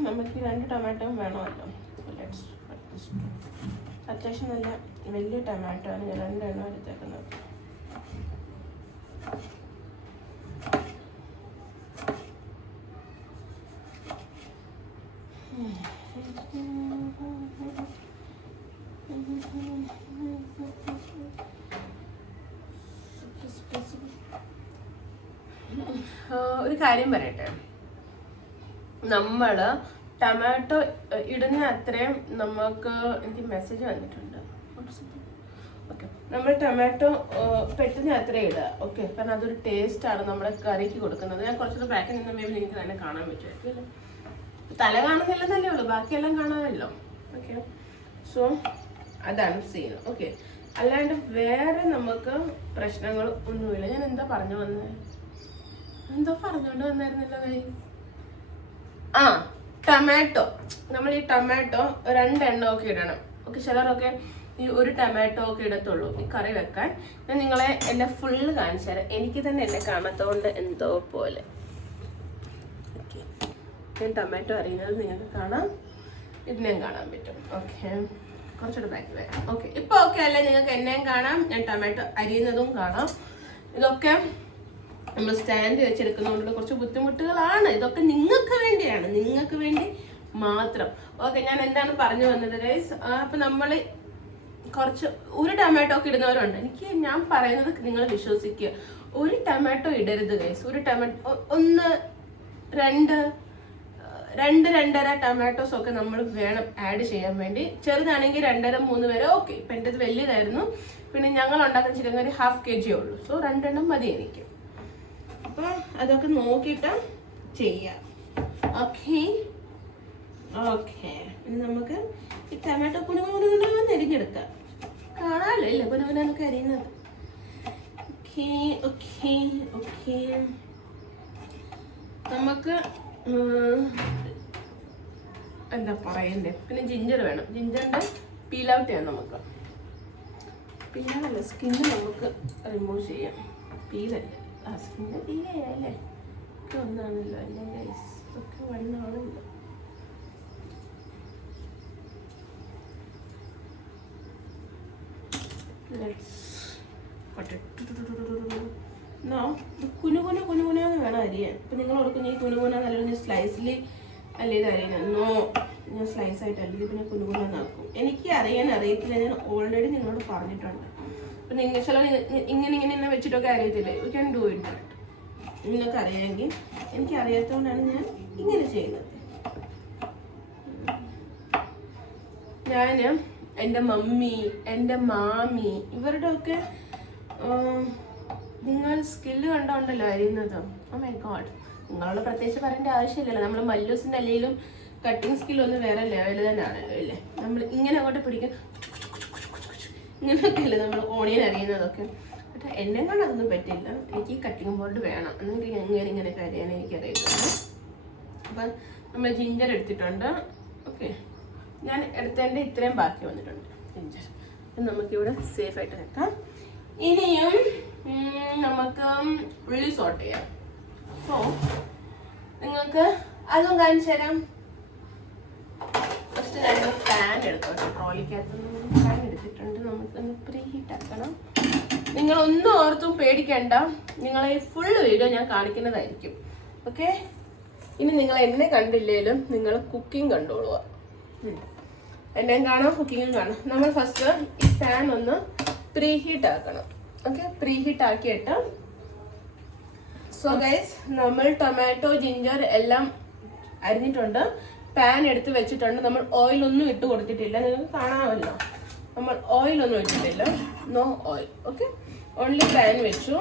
നമുക്ക് 2 ടൊമാറ്റോയും വേണമല്ലോ. അത്യാവശ്യം നല്ല വലിയ ടൊമാറ്റോ ആണ് ഞാൻ 2 എണ്ണം എടുത്തേക്കുന്നത്. ഒരു കാര്യം പറയട്ടെ, നമ്മള് ടൊമാറ്റോ ഇടുന്ന അത്രയും നമുക്ക്, എനിക്ക് മെസ്സേജ് വന്നിട്ടുണ്ട്. ഓക്കെ, നമ്മൾ ടൊമാറ്റോ പെട്ടെന്ന് അത്രയും ഇടുക. ഓക്കെ, കാരണം അതൊരു ടേസ്റ്റാണ് നമ്മുടെ കറിക്ക് കൊടുക്കുന്നത്. ഞാൻ കുറച്ചുകൂടെ ബാക്കിൽ നിന്ന് മേബി നിങ്ങൾക്ക് തന്നെ കാണാൻ പറ്റുമായിരിക്കും അല്ലേ? തല കാണുന്നില്ലെന്നല്ലേ ഉള്ളൂ, ബാക്കിയെല്ലാം കാണാമല്ലോ. ഓക്കെ, സോ അതാണ് സീൻ. ഓക്കെ, അല്ലാണ്ട് വേറെ നമുക്ക് പ്രശ്നങ്ങൾ ഒന്നുമില്ല. ഞാൻ എന്താ പറഞ്ഞു വന്നത്? എന്തോ പറഞ്ഞോണ്ട് വന്നായിരുന്നല്ലോ കൈ. ടൊമാറ്റോ. നമ്മൾ ഈ ടൊമാറ്റോ 2 എണ്ണം ഒക്കെ ഇടണം. ഓക്കെ, ചിലരൊക്കെ ഈ 1 ടൊമാറ്റോ ഒക്കെ ഇടത്തുള്ളൂ ഈ കറി വെക്കാൻ. ഞാൻ നിങ്ങളെ എന്നെ ഫുള്ള് കാണിച്ചു തരാം. എനിക്ക് തന്നെ എന്നെ കാണാത്തതുകൊണ്ട് എന്തോ പോലെ. ഓക്കെ, ഞാൻ ടൊമാറ്റോ അറിയുന്നത് നിങ്ങൾക്ക് കാണാം, ഇതിനെയും കാണാൻ പറ്റും. ഓക്കെ, കുറച്ചുകൂടെ ബാക്കി വരാം. ഓക്കെ, ഇപ്പോൾ ഓക്കെ അല്ലേ? നിങ്ങൾക്ക് എന്നെയും കാണാം, ഞാൻ ടൊമാറ്റോ അരിയുന്നതും കാണാം. ഇതൊക്കെ നമ്മൾ സ്റ്റാൻഡ് വെച്ചെടുക്കുന്നതുകൊണ്ടുള്ള കുറച്ച് ബുദ്ധിമുട്ടുകളാണ്. ഇതൊക്കെ നിങ്ങൾക്ക് വേണ്ടിയാണ്, നിങ്ങൾക്ക് വേണ്ടി മാത്രം. ഓക്കെ, ഞാൻ എന്താണ് പറഞ്ഞു വന്നത് ഗൈസ്? അപ്പം നമ്മൾ കുറച്ച് 1 ടൊമാറ്റോ ഒക്കെ ഇടുന്നവരുണ്ട്. ഞാൻ പറയുന്നത് നിങ്ങൾ വിശ്വസിക്കുക. 1 ടൊമാറ്റോ ഇടരുത് ഗൈസ്. 1 ടൊമാറ്റോ 1, 2, 2.5 ടൊമാറ്റോസ് ഒക്കെ നമ്മൾ വേണം ആഡ് ചെയ്യാൻ വേണ്ടി. ചെറുതാണെങ്കിൽ 2.5, 3 വരെ ഓക്കെ. ഇപ്പം എൻ്റെ വലുതായിരുന്നു. പിന്നെ ഞങ്ങൾ ഉണ്ടാക്കുന്ന ചിക്കൻ കറി 1/2 kg ഉള്ളൂ. സോ 2 എണ്ണം മതി എനിക്ക്. അപ്പോൾ അതൊക്കെ നോക്കിയിട്ട് ചെയ്യാം. ഓക്കെ ഓക്കെ, ഇനി നമുക്ക് ഈ ടൊമാറ്റോ കുനുകുനുകുനുകുന്ന് അരിഞ്ഞെടുക്കാം. കാണാമല്ലോ ഇല്ല കുനുകുനൊക്കെ അരിയുന്നത്. ഓക്കെ ഓക്കെ ഓക്കെ, നമുക്ക് എന്താ പറയണ്ടേ? പിന്നെ ജിഞ്ചർ വേണം. ജിഞ്ചറിൻ്റെ പീൽ ഔട്ട് ചെയ്യാം നമുക്ക്. പീലല്ല, സ്കിന്ന് നമുക്ക് റിമൂവ് ചെയ്യാം. പീലല്ല, സ്കിന്ന് പീൽ ചെയ്യാം അല്ലേ? ഒക്കെ ഒന്നാണല്ലോ അല്ലേ ഗൈസ്? ഒക്കെ വണ്ണാണല്ലോ. കുനുകുനാന്ന് വേണം അരിയാൻ. ഇപ്പം നിങ്ങൾ ഓർക്കും ഈ കുനുകുന നല്ല സ്ലൈസിൽ അല്ലേ ഇത് അരിയാൻ? നോ, ഞാൻ സ്ലൈസ് ആയിട്ട് അല്ലെങ്കിൽ പിന്നെ കുനുകുനാന്നാക്കും. എനിക്ക് അറിയത്തില്ല. ഞാൻ ഓൾറെഡി നിങ്ങളോട് പറഞ്ഞിട്ടുണ്ട്. അപ്പം നിങ്ങൾ ചില ഇങ്ങനെ എന്നെ വെച്ചിട്ടൊക്കെ അറിയത്തില്ലേ? You can do it. നിങ്ങൾക്ക് അറിയാമെങ്കിൽ, എനിക്ക് അറിയാത്തതുകൊണ്ടാണ് ഞാൻ ഇങ്ങനെ ചെയ്യുന്നത്. ഞാൻ എൻ്റെ മമ്മി, എൻ്റെ മാമി, ഇവരുടെ ഒക്കെ നിങ്ങൾ സ്കില്ല് കണ്ടോണ്ടല്ലോ അറിയുന്നത്. ഓ മൈ ഗോഡ്, നിങ്ങളോട് പ്രത്യേകിച്ച് പറയേണ്ട ആവശ്യമില്ലല്ലോ. നമ്മൾ മല്ലൂസിൻ്റെ അല്ലെങ്കിലും കട്ടിങ് സ്കില്ലൊന്നും വേറെ ലെവൽ തന്നെയാണല്ലോ അല്ലേ? നമ്മൾ ഇങ്ങനെ അങ്ങോട്ട് പിടിക്കും, ഇങ്ങനെയൊക്കെയല്ലേ നമ്മൾ ഓണിയൻ അരിയുന്നതൊക്കെ. പക്ഷെ എന്നെ കൊണ്ട് അതൊന്നും പറ്റില്ല. എനിക്ക് ഈ കട്ടിംഗ് ബോർഡ് വേണം, എന്നെങ്കിൽ ഇങ്ങനെയൊക്കെ അരിയാൻ എനിക്കറിയത്തുള്ളൂ. അപ്പം നമ്മൾ ജിഞ്ചർ എടുത്തിട്ടുണ്ട്. ഓക്കെ, ഞാൻ എടുത്തതിൻ്റെ ഇത്രയും ബാക്കി വന്നിട്ടുണ്ട് ജിഞ്ചർ. അപ്പം നമുക്കിവിടെ സേഫായിട്ട് വെക്കാം. ഇനിയും നമുക്ക് ഉള്ളി സോട്ട് ചെയ്യാം. സോ നിങ്ങൾക്ക് അതും കാണിച്ചു തരാം. ഫസ്റ്റ് ഞങ്ങൾ പാൻ എടുത്തോട്ടെ. ട്രോളിക്കകത്ത് പാൻ എടുത്തിട്ടുണ്ട്. നമുക്കൊന്ന് പ്രീ ഹീറ്റ് ആക്കണം. നിങ്ങളൊന്നും ഓർത്തും പേടിക്കേണ്ട, നിങ്ങളെ ഫുൾ വീഡിയോ ഞാൻ കാണിക്കുന്നതായിരിക്കും. ഓക്കെ, ഇനി നിങ്ങൾ എന്നെ കണ്ടില്ലേലും നിങ്ങൾ കുക്കിംഗ് കണ്ടോളുക. എന്നെയും കാണാം, കുക്കിങ്ങും കാണാം. നമ്മൾ ഫസ്റ്റ് ഈ പാൻ ഒന്ന് പ്രീ ഹീറ്റ് ആക്കണം. ഓക്കെ, പ്രീ ഹീറ്റ് ആക്കിയിട്ട് സോ ഗൈസ്, നമ്മൾ ടൊമാറ്റോ ജിഞ്ചർ എല്ലാം അരിഞ്ഞിട്ടുണ്ട്. പാൻ എടുത്ത് വെച്ചിട്ടുണ്ട്. നമ്മൾ ഓയിലൊന്നും ഇട്ട് കൊടുത്തിട്ടില്ല, നിങ്ങൾക്ക് കാണാമല്ലോ. നമ്മൾ ഓയിലൊന്നും ഇട്ടിട്ടില്ല, no oil. Okay, only pan വെച്ചു.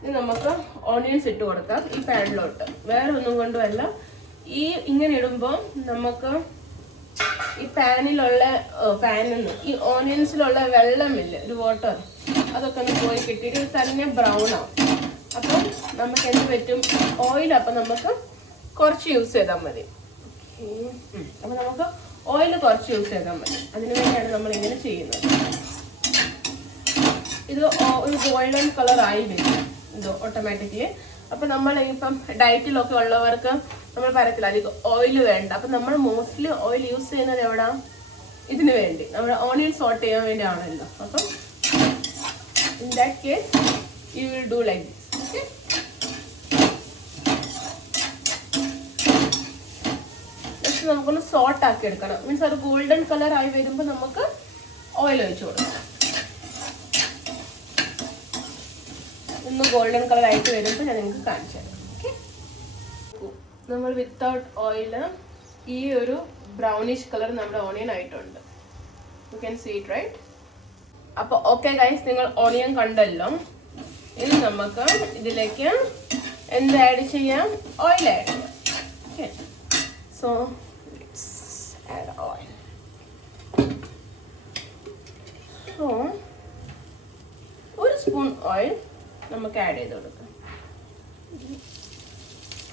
ഇനി നമുക്ക് ഓണിയൻസ് ഇട്ട് കൊടുക്കാം ഈ പാനിലോട്ട്. വേറെ ഒന്നും കൊണ്ടുമല്ല, ഈ ഇങ്ങനെ ഇടുമ്പോൾ നമുക്ക് ഈ പാനിലുള്ള ഈ ഓണിയൻസിലുള്ള വെള്ളമില്ല, ഒരു വാട്ടർ, അതൊക്കെ ഒന്ന് പോയി കിട്ടിയിട്ട് തന്നെ ബ്രൗൺ ആവും. അപ്പം നമുക്ക് എന്ത് പറ്റും, ഓയിൽ അപ്പം നമുക്ക് കുറച്ച് യൂസ് ചെയ്താൽ മതി. അപ്പം നമുക്ക് ഓയിൽ കുറച്ച് യൂസ് ചെയ്താൽ മതി. അതിനു വേണ്ടിയാണ് നമ്മൾ ഇങ്ങനെ ചെയ്യുന്നത്. ഇത് ഒരു ഗോൾഡൻ കളർ ആയി വരും ഇത് ഓട്ടോമാറ്റിക്കലി. അപ്പം നമ്മൾ ഇപ്പം ഡയറ്റിലൊക്കെ ഉള്ളവർക്ക് നമ്മൾ പറയത്തില്ല അധികം ഓയിൽ വേണ്ട. അപ്പം നമ്മൾ മോസ്റ്റ്ലി ഓയിൽ യൂസ് ചെയ്യുന്നത് എവിടെ, ഇതിന് വേണ്ടി, നമ്മുടെ ഓണിയൻ സോട്ട് ചെയ്യാൻ വേണ്ടിയാണല്ലോ. അപ്പം in that case you will do like this. Okay, just നമുക്കൊന്ന് സോട്ട് ആക്കി എടുക്കണം. മീൻസ് അത് ഗോൾഡൻ കളർ ആയി വരുമ്പോൾ നമുക്ക് ഓയിൽ ഒഴിച്ചു കൊടുക്കാം. ഒന്ന് ഗോൾഡൻ കളർ ആയിട്ട് വരുമ്പോൾ ഞാൻ നിങ്ങൾക്ക് കാണിച്ചു തരാം. ഓക്കെ, നമ്മൾ വിത്തൗട്ട് ഓയില് ഈ ഒരു ബ്രൗണിഷ് കളർ നമ്മുടെ ഓണിയൻ ആയിട്ടുണ്ട്. You can see it right. അപ്പോൾ ഓക്കെ ഗൈസ്, നിങ്ങൾ ഓണിയൻ കണ്ടല്ലോ. ഇനി നമുക്ക് ഇതിലേക്ക് എന്ത് ആഡ് ചെയ്യാം, ഓയിൽ ആഡ് ചെയ്യാം. Okay, so let's add oil. So ഒരു സ്പൂൺ ഓയിൽ നമുക്ക് ആഡ് ചെയ്ത് കൊടുക്കാം.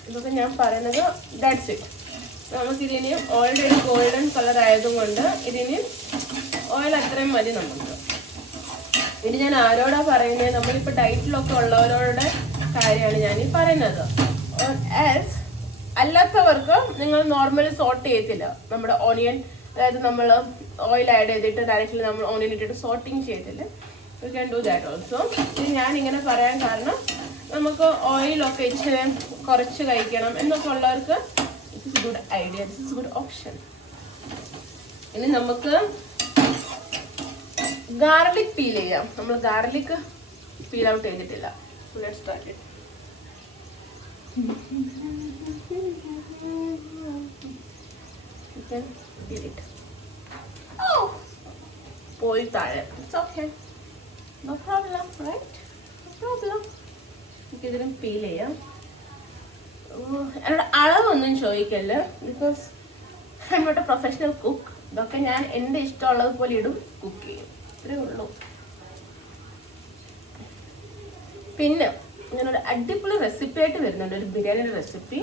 ഇതൊക്കെ ഞാൻ പറയുന്നത് ദാറ്റ്സ് ഇറ്റ്. നമുക്കിതിന് ഓൾറെഡി ഗോൾഡൻ കളർ ആയതുകൊണ്ട് ഇതിന് ഓയിൽ അത്രയും മതി നമുക്ക്. ഇത് ഞാൻ ആരോടാ പറയുന്നത്, നമ്മളിപ്പോൾ ഡയറ്റിലൊക്കെ ഉള്ളവരോടെ കാര്യമാണ് ഞാൻ ഈ പറയുന്നത്. ആസ് അല്ലാത്തവർക്ക് നിങ്ങൾ നോർമലി സോട്ട് ചെയ്യത്തില്ല നമ്മുടെ ഓണിയൻ, അതായത് നമ്മൾ ഓയിൽ ആഡ് ചെയ്തിട്ട് ഡയറക്റ്റ്ലി നമ്മൾ ഓണിയൻ ഇട്ടിട്ട് സോട്ടിങ് ചെയ്തില്ല. You can do that also. ഇത് ഞാൻ ഇങ്ങനെ പറയാൻ കാരണം നമുക്ക് ഓയിലൊക്കെ ഇച്ചിരി കുറച്ച് കഴിക്കണം എന്നൊക്കെ ഉള്ളവർക്ക് it is good idea, this is good option. ഇനി നമുക്ക് ഗാർലിക് പീൽ ചെയ്യാം. നമ്മൾ ഗാർലിക് പീൽ ഔട്ട് ചെയ്തിട്ടില്ല. Let's start it. You can peel it. Oh, പോയി താഴെ. It's okay. No problem, right? No problem. നമുക്കിതിനും പീൽ ചെയ്യാം. എന്നോട് അളവൊന്നും ചോദിക്കല്ല, because I am not a professional cook. ഇതൊക്കെ ഞാൻ എൻ്റെ ഇഷ്ടമുള്ളത് പോലെ ഇടും, കുക്ക് ചെയ്യും, ഇത്രേ ഉള്ളൂ. പിന്നെ ഞാനൊരു അടിപൊളി റെസിപ്പി ആയിട്ട് വരുന്നുണ്ട്, ഒരു ബിരിയാണിയുടെ റെസിപ്പി.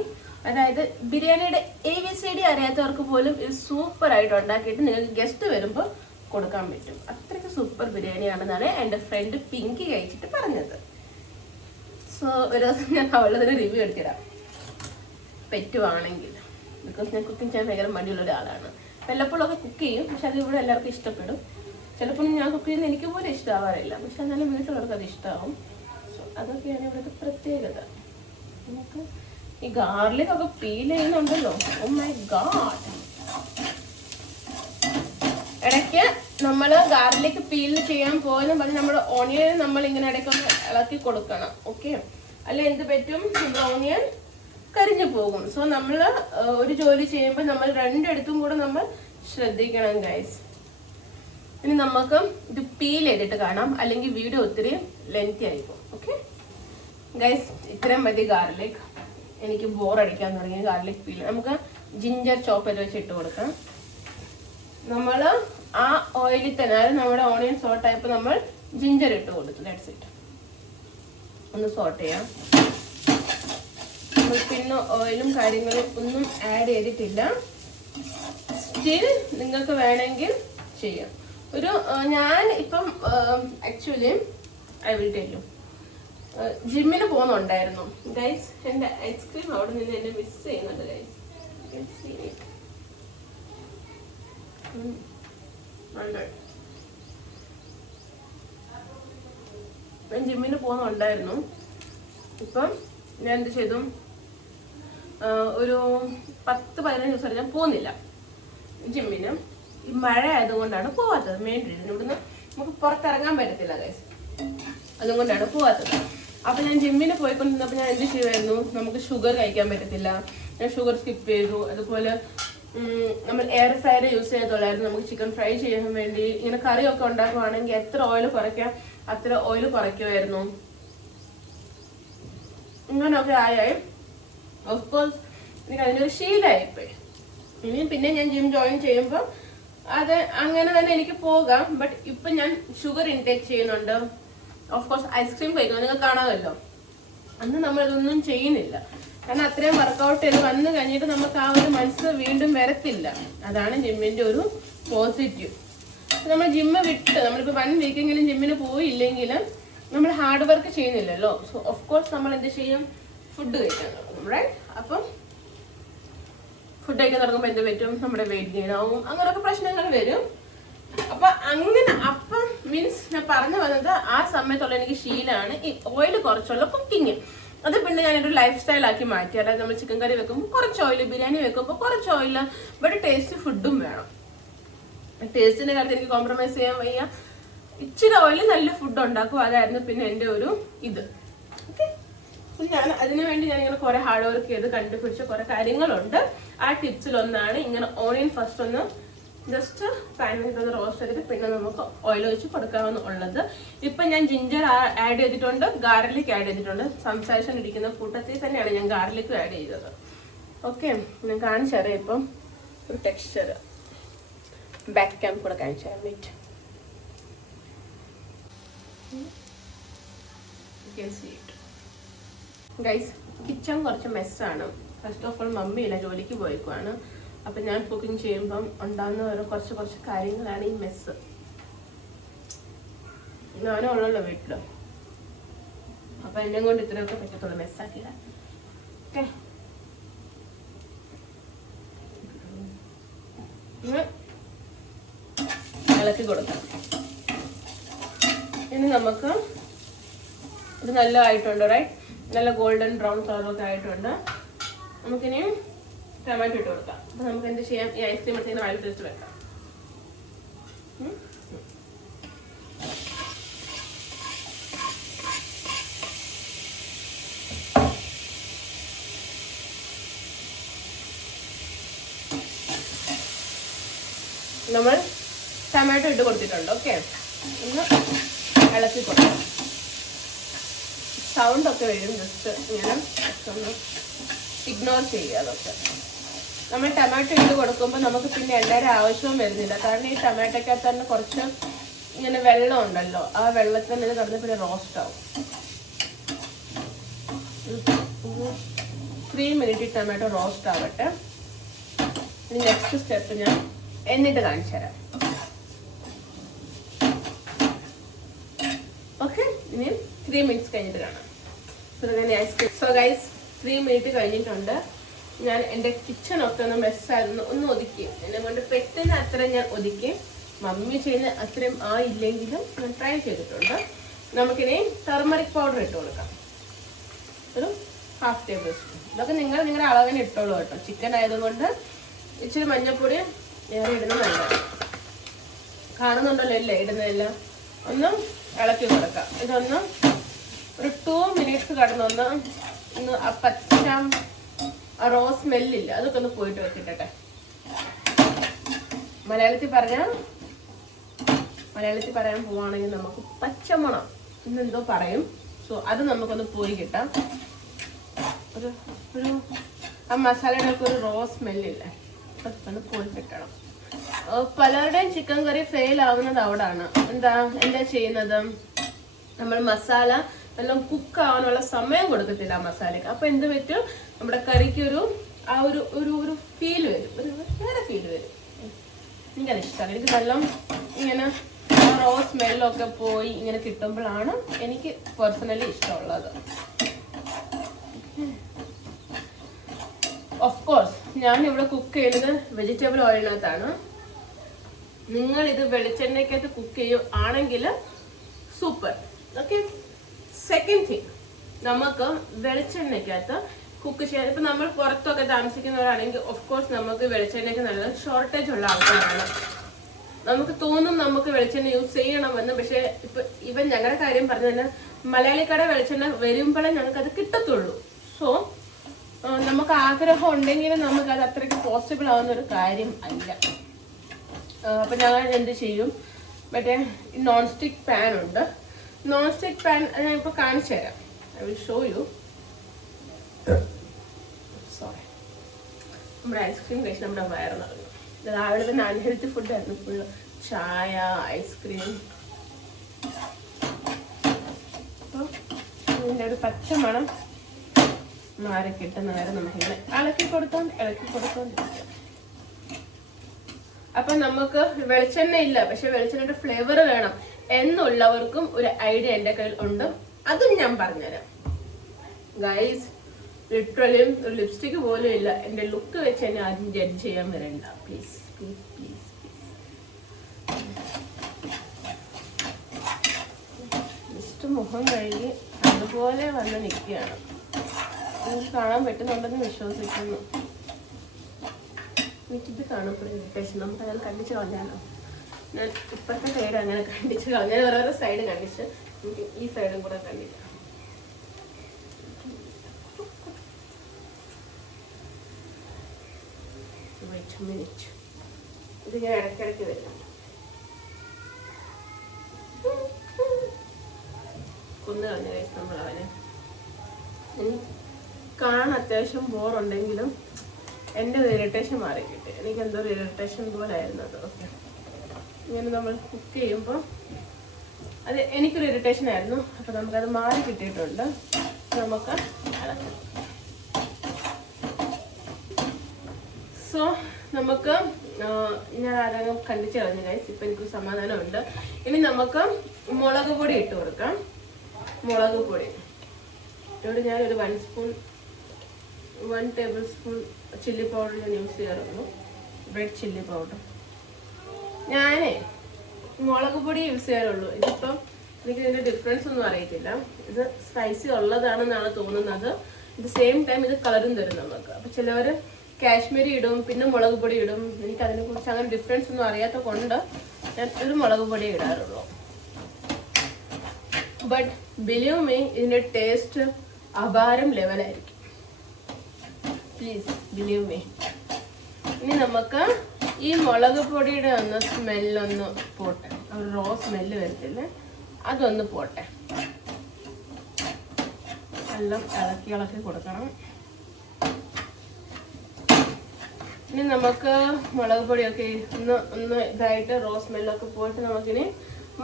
അതായത് ബിരിയാണിയുടെ ABCD അറിയാത്തവർക്ക് പോലും ഇത് സൂപ്പറായിട്ട് ഉണ്ടാക്കിയിട്ട് നിങ്ങൾക്ക് ഗസ്റ്റ് വരുമ്പോൾ കൊടുക്കാൻ പറ്റും. അത്രയ്ക്ക് സൂപ്പർ ബിരിയാണിയാണെന്നാണ് എൻ്റെ ഫ്രണ്ട് പിങ്കി കഴിച്ചിട്ട് പറഞ്ഞത്. സോ ഒരു ദിവസം ഞാൻ അവളതിന് റിവ്യൂ എടുത്തിടാം പറ്റുവാണെങ്കിൽ. ബിക്കോസ് ഞാൻ കുക്കിംഗ് ചെയ്യാൻ ഭയങ്കര മടിയുള്ള ഒരാളാണ്. വല്ലപ്പോഴൊക്കെ കുക്ക് ചെയ്യും, പക്ഷെ അത് ഇവിടെ എല്ലാവർക്കും ഇഷ്ടപ്പെടും. ചിലപ്പോൾ ഞാൻ കുക്ക് ചെയ്യുന്നത് എനിക്ക് പോലും ഇഷ്ടമാവാറില്ല, പക്ഷെ എന്നാലും വീട്ടിലുള്ളവർക്ക് അത് ഇഷ്ടമാവും. സോ അതൊക്കെയാണ് ഇവിടുത്തെ പ്രത്യേകത. നമുക്ക് ഈ ഗാർലിക് ഒക്കെ പീൽ ചെയ്യുന്നുണ്ടല്ലോ, ഓ മൈ ഗാഡ്. ഇടയ്ക്ക് നമ്മൾ ഗാർലിക് പീൽ ചെയ്യാൻ പോയെന്ന് പറഞ്ഞ് നമ്മുടെ ഓണിയൻ നമ്മൾ ഇങ്ങനെ ഇടയ്ക്കൊന്ന് ഇളക്കി കൊടുക്കണം. ഓക്കെ, അല്ല എന്ത് പറ്റും, നമ്മുടെ ഓണിയൻ കരിഞ്ഞു പോകും. സോ നമ്മൾ ഒരു ജോലി ചെയ്യുമ്പോൾ നമ്മൾ രണ്ടിടത്തും കൂടെ നമ്മൾ ശ്രദ്ധിക്കണം ഗൈസ്. ഇനി നമുക്ക് ഇത് പീൽ ചെയ്തിട്ട് കാണാം, അല്ലെങ്കിൽ വീഡിയോ ഒത്തിരി ലെങ്തി ആയിരിക്കും. ഓക്കെ ഗൈസ്, ഇത്രയും മതി ഗാർലിക്. എനിക്ക് ബോറടിക്കാൻ തുടങ്ങി ഗാർലിക് പീൽ. നമുക്ക് ജിഞ്ചർ ചോപ്പ് ചെയ്ത് വെച്ച് ഇട്ട് കൊടുക്കാം. നമ്മൾ ആ ഓയിലിൽ തന്നെ, അതായത് നമ്മുടെ ഓണിയൻ സോട്ടായപ്പോൾ നമ്മൾ ജിഞ്ചർ ഇട്ട് കൊടുത്തു. That's it. ഒന്ന് സോട്ട് ചെയ്യാം. നമ്മൾ പിന്നെ ഓയിലും കാര്യങ്ങളും ഒന്നും ആഡ് ചെയ്തിട്ടില്ല. സ്റ്റിൽ നിങ്ങൾക്ക് വേണമെങ്കിൽ ചെയ്യാം. ഞാൻ ഇപ്പം actually I will tell you, ജിമ്മിന് പോകുന്നുണ്ടായിരുന്നു ഗൈസ്. എൻ്റെ ഐസ്ക്രീം അവിടെ നിന്ന് എന്നെ മിസ് ചെയ്യുന്നുണ്ട് ഗൈസ്. ഞാൻ ജിമ്മിന് പോകുന്നുണ്ടായിരുന്നു. ഇപ്പം ഞാൻ എന്ത് ചെയ്തു, ഒരു 10-15 ദിവസമായിട്ട് ഞാൻ പോകുന്നില്ല ജിമ്മിന്. ഈ മഴ ആയതുകൊണ്ടാണ് പോവാത്തത്. മെയിൻ റീസൺ, ഇവിടുന്ന് നമുക്ക് പുറത്തിറങ്ങാൻ പറ്റത്തില്ല ഗൈസ്, അതുകൊണ്ടാണ് പോവാത്തത്. അപ്പൊ ഞാൻ ജിമ്മിന് പോയിക്കൊണ്ടിരുന്നപ്പോൾ ഞാൻ എന്ത് ചെയ്യുമായിരുന്നു, നമുക്ക് ഷുഗർ കഴിക്കാൻ പറ്റത്തില്ല, ഞാൻ ഷുഗർ സ്കിപ്പ് ചെയ്തു. അതുപോലെ നമ്മൾ എയർ ഫ്രയർ യൂസ് ചെയ്തോളായിരുന്നു. നമുക്ക് ചിക്കൻ ഫ്രൈ ചെയ്യാൻ വേണ്ടി ഇങ്ങനെ കറിയൊക്കെ ഉണ്ടാക്കുവാണെങ്കിൽ എത്ര ഓയിൽ കുറയ്ക്കാം അത്ര ഓയിൽ കുറയ്ക്കുമായിരുന്നു. ഇങ്ങനെയൊക്കെ ആയി ഓഫ്കോഴ്സ് എനിക്ക് അതിൻ്റെ ഒരു ശീലമായിപ്പോയി. പിന്നെ ഞാൻ ജിം ജോയിൻ ചെയ്യുമ്പോൾ അത് അങ്ങനെ തന്നെ എനിക്ക് പോകാം. ബട്ട് ഇപ്പൊ ഞാൻ ഷുഗർ ഇൻടേക്ക് ചെയ്യുന്നുണ്ട്. ഓഫ്കോഴ്സ് ഐസ്ക്രീം കഴിക്കുന്നത് നിങ്ങൾക്ക് കാണാമല്ലോ. അന്ന് നമ്മളിതൊന്നും ചെയ്യുന്നില്ല, കാരണം അത്രയും വർക്കൗട്ട് ചെയ്ത് വന്നു കഴിഞ്ഞിട്ട് നമുക്ക് ആ ഒരു മനസ്സ് വീണ്ടും വരത്തില്ല. അതാണ് ജിമ്മിന്റെ ഒരു പോസിറ്റീവ്. നമ്മൾ ജിമ്മ് വിട്ട് നമ്മളിപ്പോൾ 1 വീക്കെങ്കിലും ജിമ്മിന് പോയില്ലെങ്കിൽ നമ്മൾ ഹാർഡ് വർക്ക് ചെയ്യുന്നില്ലല്ലോ. സോ ഓഫ്കോഴ്സ് നമ്മൾ എന്ത് ചെയ്യും, ഫുഡ് കഴിക്കാൻ തുടങ്ങും, റൈറ്റ്? അപ്പം ഫുഡ് കഴിക്കാൻ തുടങ്ങുമ്പോൾ എന്ത് പറ്റും, നമ്മുടെ വെയിറ്റ് ഗെയിൻ ആവും, അങ്ങനെയൊക്കെ പ്രശ്നങ്ങൾ വരും. അപ്പൊ അങ്ങനെ അപ്പം മീൻസ് ഞാൻ പറഞ്ഞു വന്നത് ആ സമയത്തുള്ള എനിക്ക് ശീലമാണ് ഈ ഓയിൽ കുറച്ചുള്ള കുക്കിങ്. അത് പിന്നെ ഞാനൊരു ലൈഫ് സ്റ്റൈൽ ആക്കി മാറ്റി. അതായത് നമ്മൾ ചിക്കൻ കറി വെക്കുമ്പോൾ കുറച്ച് ഓയിൽ, ബിരിയാണി വെക്കുമ്പോൾ കുറച്ച് ഓയിൽ, ബട്ട് ടേസ്റ്റ് ഫുഡും വേണം. ടേസ്റ്റിന്റെ കാര്യത്തിൽ എനിക്ക് കോംപ്രമൈസ് ചെയ്യാൻ വയ്യ. ഇച്ചിരി ഓയിൽ നല്ല ഫുഡ് ഉണ്ടാക്കും. അതായിരുന്നു പിന്നെ എൻ്റെ ഒരു ഇത്. ഓക്കെ, ഞാൻ അതിനുവേണ്ടി ഞാനിങ്ങനെ കുറെ ഹാർഡ് വർക്ക് ചെയ്ത് കണ്ടുപിടിച്ച കുറെ കാര്യങ്ങളുണ്ട്. ആ ടിപ്സിലൊന്നാണ് ഇങ്ങനെ ഓണിയൻ ഫസ്റ്റ് ഒന്ന് ജസ്റ്റ് പാനിനകത്ത് റോസ്റ്റ് ചെയ്തിട്ട് പിന്നെ നമുക്ക് ഓയിൽ ഒഴിച്ച് കൊടുക്കാമെന്നുള്ളത്. ഇപ്പം ഞാൻ ജിഞ്ചർ ആഡ് ചെയ്തിട്ടുണ്ട്, ഗാർലിക് ആഡ് ചെയ്തിട്ടുണ്ട്. സംസാരിച്ചുകൊണ്ടിരിക്കുന്ന കൂട്ടത്തിൽ തന്നെയാണ് ഞാൻ ഗാർലിക് ആഡ് ചെയ്തത്. ഓക്കെ, ഞാൻ കാണിച്ചു തരാം ഇപ്പം ഒരു ടെക്സ്ചർ. ബാക്ക് ക്യാമ്പ് കൂടെ കാണിച്ചു തരാം. വെയിറ്റ്, ഗൈസ് കിച്ചൺ കുറച്ച് മെസ്സാണ്. ഫസ്റ്റ് ഓഫ് ഓൾ മമ്മിയില്ല, ജോലിക്ക് പോയേക്കുവാണ്. അപ്പം ഞാൻ കുക്കിംഗ് ചെയ്യുമ്പം ഉണ്ടാകുന്ന ഓരോ കുറച്ച് കാര്യങ്ങളാണ് ഈ മെസ്സ്. ഞാനും ഉള്ളല്ലോ വീട്ടിൽ, അപ്പം എന്നെ കൊണ്ട് ഇത്രയൊക്കെ പറ്റത്തുള്ളൂ, മെസ്സാക്കില്ല. ഓക്കെ, ഇളക്കി കൊടുക്കാം. ഇനി നമുക്ക് ഇത് നല്ലതായിട്ടുണ്ട്, റൈറ്റ്? നല്ല ഗോൾഡൻ ബ്രൗൺ കളറൊക്കെ ആയിട്ടുണ്ട്. നമുക്കിനി ടൊമാറ്റോ ഇട്ട് കൊടുക്കാം. അപ്പൊ നമുക്ക് എന്ത് ചെയ്യാം, ഈ ഐസ്ക്രീം എടുത്തതിന് വയൽ ടേസ്റ്റ് വെക്കാം. നമ്മൾ ടൊമാറ്റോ ഇട്ട് കൊടുത്തിട്ടുണ്ട്. ഓക്കെ, ഒന്ന് ഇളക്കി കൊടുക്കാം. സൗണ്ടൊക്കെ വരും, ജസ്റ്റ് ഇങ്ങനെ ഒന്ന് ഇഗ്നോർ ചെയ്യുക. അതൊക്കെ നമ്മൾ ടൊമാറ്റോ ഇട്ട് കൊടുക്കുമ്പോൾ നമുക്ക് പിന്നെ എണ്ണയുടെ ആവശ്യവും വരുന്നില്ല. കാരണം ഈ ടൊമാറ്റോക്കകത്ത് തന്നെ കുറച്ച് ഇങ്ങനെ വെള്ളം ഉണ്ടല്ലോ, ആ വെള്ളത്തിൽ ഇത് കിടന്ന് പിന്നെ റോസ്റ്റ് ആവും. 3 മിനിറ്റ് ഈ ടൊമാറ്റോ റോസ്റ്റ് ആവട്ടെ. ഇനി നെക്സ്റ്റ് സ്റ്റെപ്പ് ഞാൻ എന്നിട്ട് കാണിച്ചു തരാം. ഓക്കെ, ഇനി 3 മിനിറ്റ്സ് കഴിഞ്ഞിട്ട് കാണാം. സോ ഗൈസ് 3 മിനിറ്റ് കഴിഞ്ഞിട്ടുണ്ട്. ഞാൻ എൻ്റെ കിച്ചണൊക്കെ ഒന്ന് മെസ്സായിരുന്നു, ഒന്ന് ഒതുക്കി. എന്നെ കൊണ്ട് പെട്ടെന്ന് അത്ര ഞാൻ ഒതുക്കി. മമ്മി ചെയ്യുന്ന അത്രയും ഇല്ലെങ്കിലും ഞാൻ ട്രൈ ചെയ്തിട്ടുണ്ട്. നമുക്കിനി ടർമറിക് പൗഡർ ഇട്ട് കൊടുക്കാം, ഒരു 1/2 ടേബിൾ സ്പൂൺ. ഇതൊക്കെ നിങ്ങളുടെ അളവിന് ഇട്ടോളൂ കേട്ടോ. ചിക്കൻ ആയതുകൊണ്ട് ഇച്ചിരി മഞ്ഞൾപ്പൊടി ഏറെ ഇടുന്നത് നല്ലതാണ്. കാണുന്നുണ്ടല്ലോ അല്ലേ ഇടുന്നതെല്ലാം. ഒന്ന് ഇളക്കി കൊടുക്കാം. ഇതൊന്ന് ഒരു 2 മിനിറ്റ്സ് കടന്നൊന്ന് ആ പച്ച റോ സ്മെല്ലില്ല, അതൊക്കെ ഒന്ന് പോയിട്ട് വെച്ചിട്ടെ. മലയാളത്തിൽ പറയാൻ പോവാണെങ്കിൽ നമുക്ക് പച്ചമണം എന്നെന്തോ പറയും. സോ അത് നമുക്കൊന്ന് പോയി കിട്ടാം. ഒരു ആ മസാലയുടെ ഒക്കെ ഒരു റോ സ്മെല്ലില്ലേ, അതൊക്കെ ഒന്ന് പോയി കിട്ടണം. പലരുടെയും ചിക്കൻ കറി ഫെയിൽ ആവുന്നത് അവിടാണ്. എന്താ ചെയ്യുന്നത്, നമ്മൾ മസാല നല്ല കുക്ക് ആവാനുള്ള സമയം കൊടുക്കത്തില്ല ആ മസാലയ്ക്ക്. അപ്പൊ എന്ത് പറ്റും, നമ്മുടെ കറിക്ക് ഒരു ഫീൽ വരും, ഒരു വേറെ ഫീൽ വരും. എനിക്കത് ഇഷ്ടമാണ്. എനിക്ക് നല്ല ഇങ്ങനെ റോ സ്മെല്ലൊക്കെ പോയി ഇങ്ങനെ കിട്ടുമ്പോഴാണ് എനിക്ക് പേഴ്സണലി ഇഷ്ടമുള്ളത്. ഓഫ് കോഴ്സ് ഞാൻ ഇവിടെ കുക്ക് ചെയ്യുന്നത് വെജിറ്റബിൾ ഓയിലിനകത്താണ്. നിങ്ങൾ ഇത് വെളിച്ചെണ്ണയ്ക്കകത്ത് കുക്ക് ചെയ്യുകയാണെങ്കിൽ സൂപ്പർ. ഓക്കെ. സെക്കൻഡ് തിങ്, നമുക്ക് വെളിച്ചെണ്ണയ്ക്കകത്ത് കുക്ക് ചെയ്യാൻ, ഇപ്പം നമ്മൾ പുറത്തൊക്കെ താമസിക്കുന്നവരാണെങ്കിൽ ഓഫ് കോഴ്സ് നമുക്ക് വെളിച്ചെണ്ണയ്ക്ക് നല്ലത് ഷോർട്ടേജ് ഉള്ള ആൾക്കാരാണ്. നമുക്ക് തോന്നും നമുക്ക് വെളിച്ചെണ്ണ യൂസ് ചെയ്യണമെന്ന്. പക്ഷെ ഇവൻ ഞങ്ങളുടെ കാര്യം പറഞ്ഞു തന്നെ, മലയാളിക്കട വെളിച്ചെണ്ണ വരുമ്പോഴേ ഞങ്ങൾക്കത് കിട്ടത്തുള്ളൂ. സോ നമുക്ക് ആഗ്രഹം ഉണ്ടെങ്കിലും നമുക്കത് അത്രയ്ക്ക് പോസിബിൾ ആവുന്ന ഒരു കാര്യം അല്ല. അപ്പം ഞങ്ങൾ എന്ത് ചെയ്യും, മറ്റേ നോൺ സ്റ്റിക്ക് പാൻ ഉണ്ട്. നോൺ സ്റ്റിക്ക് പാൻ ഞാൻ ഇപ്പോൾ കാണിച്ചു തരാം. I will show you. Sorry, നമ്മുടെ ഐസ്ക്രീം കഴിച്ച് നമ്മുടെ വയറ് നിറഞ്ഞു. രാവിലെ തന്നെ അൺഹെൽത്തി ഫുഡായിരുന്നു ഫുള്ള്. ചായ, ഐസ്ക്രീം. അപ്പോൾ ഇതിൻ്റെ ഒരു പച്ച മണം മാറി കിട്ടുന്ന വരെ നമുക്കിങ്ങനെ ഇളക്കി കൊടുത്തോണ്ടിരിക്കാം. അപ്പൊ നമുക്ക് വെളിച്ചെണ്ണ ഇല്ല, പക്ഷെ വെളിച്ചെണ്ണയുടെ ഫ്ലേവർ വേണം എന്നുള്ളവർക്കും ഒരു ഐഡിയ എൻ്റെ കയ്യിൽ ഉണ്ട്. അതും ഞാൻ പറഞ്ഞുതരാം ഗൈസ്. ലിറ്ററലി ഒരു ലിപ്സ്റ്റിക് പോലും ഇല്ല. എൻ്റെ ലുക്ക് വെച്ച് എന്നെ ആദ്യം ജഡ്ജ് ചെയ്യാൻ വരണ്ട please please please please. Just മുഖം കഴുകി അതുപോലെ വന്ന് നിൽക്കുകയാണ്. നിങ്ങൾക്ക് കാണാൻ പറ്റുന്നുണ്ടെന്ന് വിശ്വസിക്കുന്നു. എനിക്കിത് കാണുമ്പോൾ ഇറിറ്റേഷൻ. നമുക്ക് അയാൾ കണ്ടിച്ച് കളഞ്ഞാലോ. ഞാൻ ഇപ്പോഴത്തെ സൈഡ് അങ്ങനെ കണ്ടിച്ച് കളഞ്ഞ, ഓരോരോ സൈഡ് കണ്ടിച്ച് എനിക്ക് ഈ സൈഡും കൂടെ കണ്ടില്ല. ഇത് ഞാൻ ഇടയ്ക്കിടയ്ക്ക് വരും. കൊന്നു കളഞ്ഞ കഴിച്ച് നമ്മൾ അവനെ. കാണാൻ അത്യാവശ്യം ബോറുണ്ടെങ്കിലും എൻ്റെ ഒരു ഇറിറ്റേഷൻ മാറി കിട്ടി. എനിക്ക് എന്തോ ഒരു ഇറിറ്റേഷൻ പോലെ ആയിരുന്നു അത്. ഓക്കെ, ഇങ്ങനെ നമ്മൾ കുക്ക് ചെയ്യുമ്പോൾ അത് എനിക്കൊരു ഇറിറ്റേഷൻ ആയിരുന്നു. അപ്പം നമുക്കത് മാറി കിട്ടിയിട്ടുണ്ട്. നമുക്ക് സോ നമുക്ക് ഞാൻ ആരെങ്കിലും കണ്ടിച്ച് കളഞ്ഞു ഗൈസ്. ഇപ്പം എനിക്കൊരു സമാധാനമുണ്ട്. ഇനി നമുക്ക് മുളക് പൊടി ഇട്ട് കൊടുക്കാം. മുളക് പൊടി ഇവിടെ ഞാനൊരു 1 ടേബിൾ സ്പൂൺ ചില്ലി പൗഡർ ഞാൻ യൂസ് ചെയ്യാറുള്ളൂ. Red chilli powder. ഞാനേ മുളക് പൊടി യൂസ് ചെയ്യാറുള്ളൂ. ഇതിപ്പം എനിക്ക് ഇതിൻ്റെ ഡിഫറൻസ് ഒന്നും അറിയത്തില്ല. ഇത് സ്പൈസി ഉള്ളതാണെന്നാണ് തോന്നുന്നത്. ഇത് സെയിം ടൈം ഇത് കളറും തരും നമുക്ക്. അപ്പം ചിലവർ കാശ്മീരി ഇടും, പിന്നെ മുളക് പൊടി ഇടും. എനിക്ക് അതിനെക്കുറിച്ച് അങ്ങനെ ഡിഫറൻസ് ഒന്നും അറിയാത്ത കൊണ്ട് ഞാൻ ഒരു മുളക് പൊടി ഇടാറുള്ളൂ. ബട്ട് ബിലീവ് മീ, ഇതിൻ്റെ ടേസ്റ്റ് അപാരം ലെവലായിരിക്കും. Please believe me. ഇനി നമുക്ക് ഈ മുളക് പൊടിയുടെ ഒന്ന് സ്മെല്ലൊന്ന് പോട്ടെ. ഒരു റോ സ്മെല്ല് വരത്തില്ലേ, അതൊന്ന് പോട്ടെ. എല്ലാം ഇളക്കി കൊടുക്കണം. ഇനി നമുക്ക് മുളക് പൊടിയൊക്കെ ഒന്ന് ഇതായിട്ട് റോ സ്മെല്ലൊക്കെ പോയിട്ട് നമുക്കിനി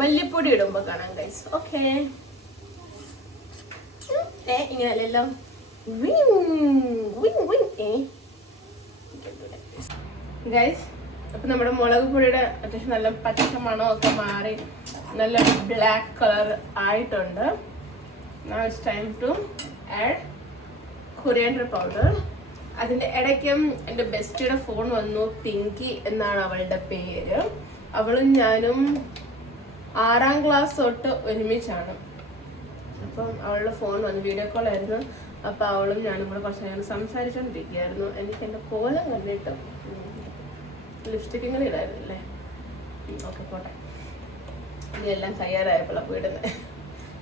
മല്ലിപ്പൊടി ഇടുമ്പോൾ കാണാം ഗൈസ്. Okay, ഇങ്ങനെയല്ലെല്ലാം guys. അപ്പം നമ്മുടെ മുളക് പൊടിയുടെ അത്യാവശ്യം നല്ല പച്ച മണമൊക്കെ മാറി നല്ല ബ്ലാക്ക് കളർ ആയിട്ടുണ്ട്. Now it's time to add coriander powder. അതിൻ്റെ ഇടയ്ക്കും എൻ്റെ ബെസ്റ്റിയുടെ ഫോൺ വന്നു. പിങ്കി എന്നാണ് അവളുടെ പേര്. അവളും ഞാനും 6ാം ക്ലാസ് തൊട്ട് ഒരുമിച്ചാണ്. അപ്പം അവളുടെ ഫോൺ വന്നു, വീഡിയോ കോൾ ആയിരുന്നു. അപ്പോൾ അവളും ഞാനും കൂടെ കുറച്ച് നേരം സംസാരിച്ചുകൊണ്ടിരിക്കുകയായിരുന്നു. എനിക്ക് എൻ്റെ കോലം കണ്ടിട്ട് ലിപ്സ്റ്റിക്കും കൂടി ഇടായിരുന്നില്ലേ. ഓക്കെ പോട്ടെ, ഇതെല്ലാം തയ്യാറായപ്പോഴാണ് പോയിടുന്നത്.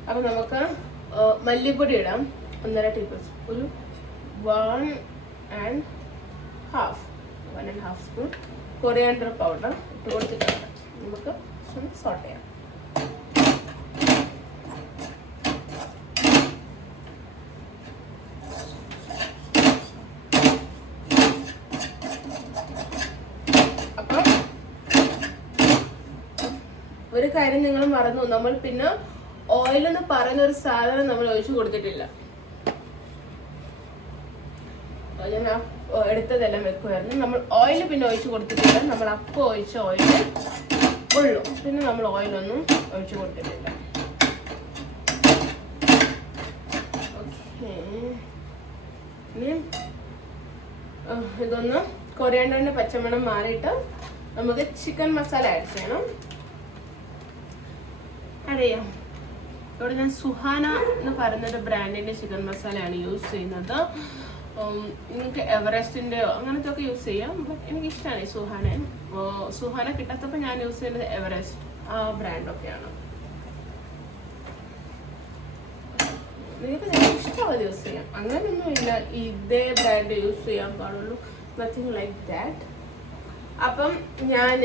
അപ്പം നമുക്ക് മല്ലിപ്പൊടി ഇടാം. 1.5 ടീസ്പൂൺ, ഒരു 1.5 സ്പൂൺ കൊറിയാണ്ടർ പൗഡർ ഇട്ട് കൊടുത്തിട്ടുണ്ട്. നമുക്ക് സോട്ട് ചെയ്യാം. അപ്പം ഒരു കാര്യം നിങ്ങൾ മറന്നു, നമ്മൾ പിന്നെ ഓയിൽ എന്ന് പറയുന്ന ഒരു സാധനം നമ്മൾ ഒഴിച്ചു കൊടുത്തിട്ടില്ല. ഞാൻ എടുത്തതെല്ലാം വെക്കുമായിരുന്നു. നമ്മൾ ഓയിൽ പിന്നെ ഒഴിച്ചു കൊടുത്തിട്ടില്ല. നമ്മൾ അപ്പം ഒഴിച്ച ഓയിൽ ഉള്ളു, പിന്നെ നമ്മൾ ഓയിലൊന്നും ഒഴിച്ചു കൊടുത്തിട്ടില്ല. ഓക്കെ, ഇനി ഇതൊന്ന് കൊറിയാണ്ടറിന്റെ പച്ചമണം മാറിയിട്ട് നമുക്ക് ചിക്കൻ മസാല ആഡ് ചെയ്യണം. ആഡ് ചെയ്യാം. ഇവിടെ ഞാൻ സുഹാന എന്ന് പറയുന്നൊരു ബ്രാൻഡിന്റെ ചിക്കൻ മസാലയാണ് യൂസ് ചെയ്യുന്നത്. നിങ്ങൾക്ക് എവറസ്റ്റിൻ്റെയോ അങ്ങനത്തെ ഒക്കെ യൂസ് ചെയ്യാം. ബട്ട് എനിക്കിഷ്ടമാണ് ഈ സുഹാന കിട്ടാത്തപ്പോൾ ഞാൻ യൂസ് ചെയ്യുന്നത് എവറസ്റ്റ് ആ ബ്രാൻഡൊക്കെയാണ്. നിങ്ങൾക്ക് ഇഷ്ടമുള്ളത് യൂസ് ചെയ്യാം, അങ്ങനെയൊന്നും ഇല്ല ഇതേ ബ്രാൻഡ് യൂസ് ചെയ്യാൻ പാടുള്ളൂ, നത്തിങ് ലൈക്ക് ദാറ്റ്. അപ്പം ഞാൻ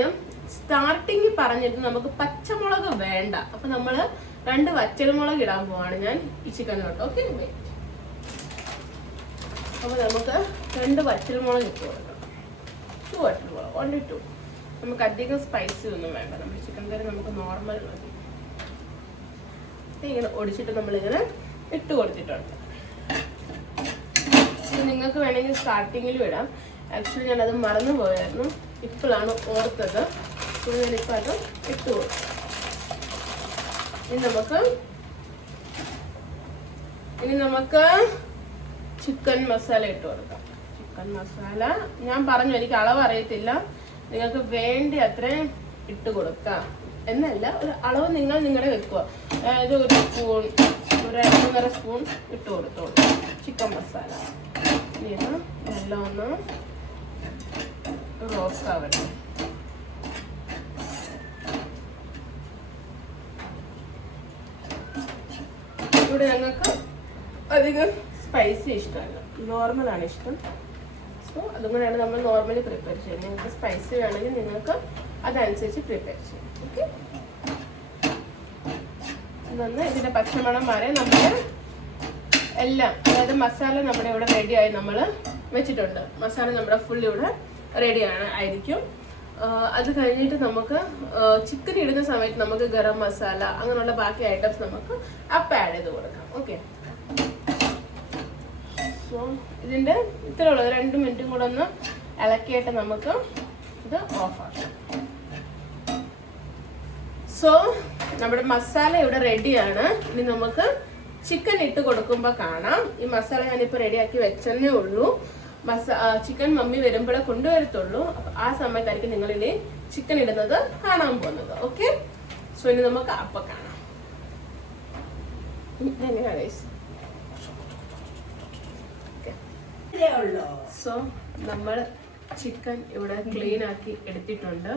സ്റ്റാർട്ടിങ് പറഞ്ഞിട്ട് നമുക്ക് പച്ചമുളക് വേണ്ട, അപ്പം നമ്മൾ 2 വറ്റൽമുളക് ഇടാൻ പോവാണ് ഞാൻ ഈ ചിക്കനിലോട്ട്. ഓക്കെ, അപ്പോൾ നമുക്ക് 2 വറ്റൽമുളക് ഇട്ട് കൊടുക്കണം. 2 വറ്റൽമുളക്, 1 to 2. നമുക്ക് അധികം സ്പൈസി ഒന്നും വേണ്ട, നമ്മുടെ ചിക്കൻ കറി നമുക്ക് നോർമൽ മതി. ഇങ്ങനെ ഒടിച്ചിട്ട് നമ്മളിങ്ങനെ ഇട്ട് കൊടുത്തിട്ടുണ്ട്. നിങ്ങൾക്ക് വേണമെങ്കിൽ സ്റ്റാർട്ടിങ്ങിലും ഇടാം. ആക്ച്വലി ഞാനത് മറന്നു പോയായിരുന്നു, ഇപ്പോഴാണ് ഓർത്തത്. ഞാനിപ്പോൾ അത് ഇട്ട് കൊടുക്കും. ഇനി നമുക്ക് ചിക്കൻ മസാല ഇട്ട് കൊടുക്കാം. ചിക്കൻ മസാല ഞാൻ പറഞ്ഞു, എനിക്ക് അളവ് അറിയത്തില്ല, നിങ്ങൾക്ക് വേണ്ടി അത്രയും ഇട്ട് കൊടുക്കാം എന്നല്ല, ഒരു അളവ് നിങ്ങൾ നിങ്ങളുടെ വെക്കുക. അതായത് 1 സ്പൂൺ, 1.5 സ്പൂൺ ഇട്ട് കൊടുത്തോളൂ ചിക്കൻ മസാല. ഇത് എല്ലാം ഒന്ന് റോസ്റ്റ് ആവട്ടെ. ഇവിടെ ഞങ്ങൾക്ക് അധികം സ്പൈസി ഇഷ്ടമല്ല, നോർമലാണ് ഇഷ്ടം. സോ അതുകൊണ്ടാണ് നമ്മൾ നോർമലി പ്രിപ്പയർ ചെയ്യുന്നത്. നിങ്ങൾക്ക് സ്പൈസി വേണമെങ്കിൽ നിങ്ങൾക്ക് അതനുസരിച്ച് പ്രിപ്പയർ ചെയ്യാം. ഓക്കെ, ഇതൊന്ന് ഇതിൻ്റെ പച്ചമണം മാറി നമ്മൾ എല്ലാം, അതായത് മസാല നമ്മുടെ ഇവിടെ റെഡിയായി നമ്മൾ വെച്ചിട്ടുണ്ട്. മസാല നമ്മുടെ ഫുൾ ഇവിടെ റെഡിയാണ് ആയിരിക്കും. അത് കഴിഞ്ഞിട്ട് നമുക്ക് ചിക്കൻ ഇടുന്ന സമയത്ത് നമുക്ക് ഗരം മസാല അങ്ങനെയുള്ള ബാക്കി ഐറ്റംസ് നമുക്ക് അപ്പം ആഡ് ചെയ്ത് കൊടുക്കാം. ഓക്കെ, സോ ഇതിൻ്റെ ഇത്രയുള്ളത് 2 മിനിറ്റും കൂടെ ഒന്ന് ഇളക്കിയിട്ട് നമുക്ക് ഇത് ഓഫാക്കാം. സോ നമ്മുടെ മസാല ഇവിടെ റെഡിയാണ്. ഇനി നമുക്ക് ചിക്കൻ ഇട്ട് കൊടുക്കുമ്പോൾ കാണാം. ഈ മസാല ഞാനിപ്പോൾ റെഡിയാക്കി വെച്ചതേ ഉള്ളൂ. ചിക്കൻ മമ്മി വരുമ്പോഴേ കൊണ്ടുവരത്തുള്ളൂ. അപ്പം ആ സമയത്തായിരിക്കും നിങ്ങളിനി ചിക്കൻ ഇടുന്നത് കാണാൻ പോകുന്നത്. ഓക്കെ, സോ ഇനി നമുക്ക് അപ്പം കാണാം. എങ്ങനെയാണ്? സോ നമ്മൾ ചിക്കൻ ഇവിടെ ക്ലീൻ ആക്കി എടുത്തിട്ടുണ്ട്.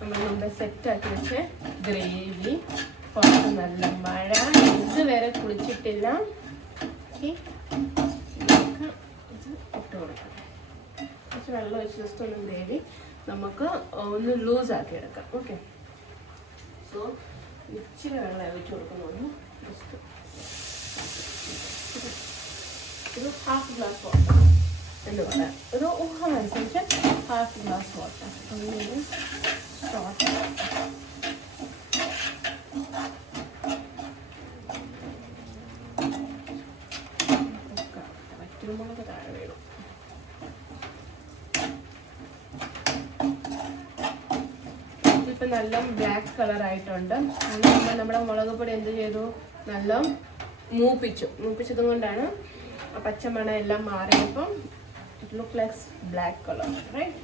നമ്മൾ നമ്മുടെ സെറ്റാക്കി വെച്ച ഗ്രേവി, കുറച്ച് നല്ല മഴ, ഇതുവരെ കുളിച്ചിട്ടില്ല. ഇട്ട് കൊടുക്കാം. കുറച്ച് വെള്ളം ഒഴിച്ച് ജസ്റ്റ് ഒന്ന് ഗ്രേവി നമുക്ക് ഒന്ന് ലൂസാക്കി എടുക്കാം. ഓക്കെ, സോ ഇച്ചിരി വെള്ളം ഒഴിച്ച് കൊടുക്കുന്നു. ജസ്റ്റ് ഒരു 1/2 ഗ്ലാസ് വാട്ടർ എന്ന് പറയാം. ഒരു ഊഹമനുസരിച്ച് 1/2 ഗ്ലാസ് വാട്ടർ. അങ്ങനെ സ്റ്റാർട്ട് വറ്റൽമുളക് താഴെ വീഴും. ഇതിപ്പോൾ നല്ല ബ്ലാക്ക് കളറായിട്ടുണ്ട്. നമ്മുടെ മുളക് പൊടി എന്ത് ചെയ്തു, നല്ല മൂപ്പിച്ചതും കൊണ്ടാണ് പച്ചമണ എല്ലാം മാറിയപ്പം it look like black colour, right?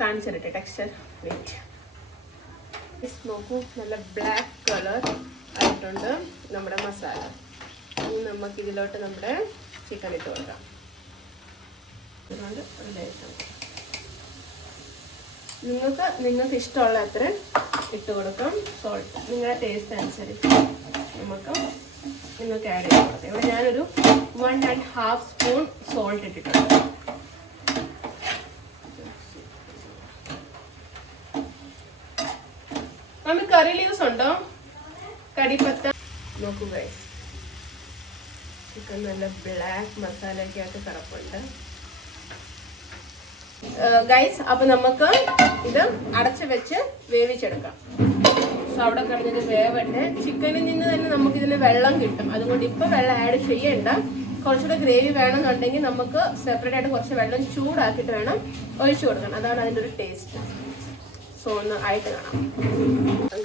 കാണിച്ചു തരട്ടെ ടെക്സ്ചർ. വെയിറ്റ്, നോക്കൂ, നല്ല ബ്ലാക്ക് കളർ ആയിട്ടുണ്ട് നമ്മുടെ മസാല. ഇനി നമുക്ക് ഇതിലോട്ട് നമ്മുടെ ചിക്കൻ ഇട്ട് കൊടുക്കാം. ഇതുകൊണ്ട് ഒരു ലേശം നിങ്ങൾക്ക് ഇഷ്ടമുള്ള അത്ര ഇട്ട് കൊടുക്കാം. സോൾട്ട് നിങ്ങളുടെ ടേസ്റ്റ് അനുസരിച്ച് നിങ്ങൾക്ക് ആഡ് ചെയ്ത് കൊടുക്കാം. ഇവിടെ ഞാനൊരു 1.5 സ്പൂൺ സോൾട്ട് ഇട്ടിട്ടുണ്ട്. നമുക്ക് കറി ലീവ്സ് ഉണ്ടോ? കടിപ്പത്ത. നോക്കൂ ഗൈസ്, ചിക്കൻ നല്ല ബ്ലാക്ക് മസാലയൊക്കെ ആയിട്ട് കിടപ്പുണ്ട്. ഗൈസ്, അപ്പൊ നമുക്ക് ഇത് അടച്ചു വെച്ച് വേവിച്ചെടുക്കാം. സോ അവിടെ കിടന്നിട്ട് വേവട്ടെ. ചിക്കനിൽ നിന്ന് തന്നെ നമുക്ക് ഇതിന് വെള്ളം കിട്ടും. അതുകൊണ്ട് ഇപ്പൊ വെള്ളം ആഡ് ചെയ്യണ്ട. കുറച്ചുകൂടെ ഗ്രേവി വേണമെന്നുണ്ടെങ്കിൽ നമുക്ക് സെപ്പറേറ്റ് ആയിട്ട് കുറച്ച് വെള്ളം ചൂടാക്കിയിട്ട് വേണം ഒഴിച്ചു കൊടുക്കണം. അതാണ് അതിൻ്റെ ഒരു ടേസ്റ്റ്. സോ ഒന്ന് ആയിട്ട് കാണാം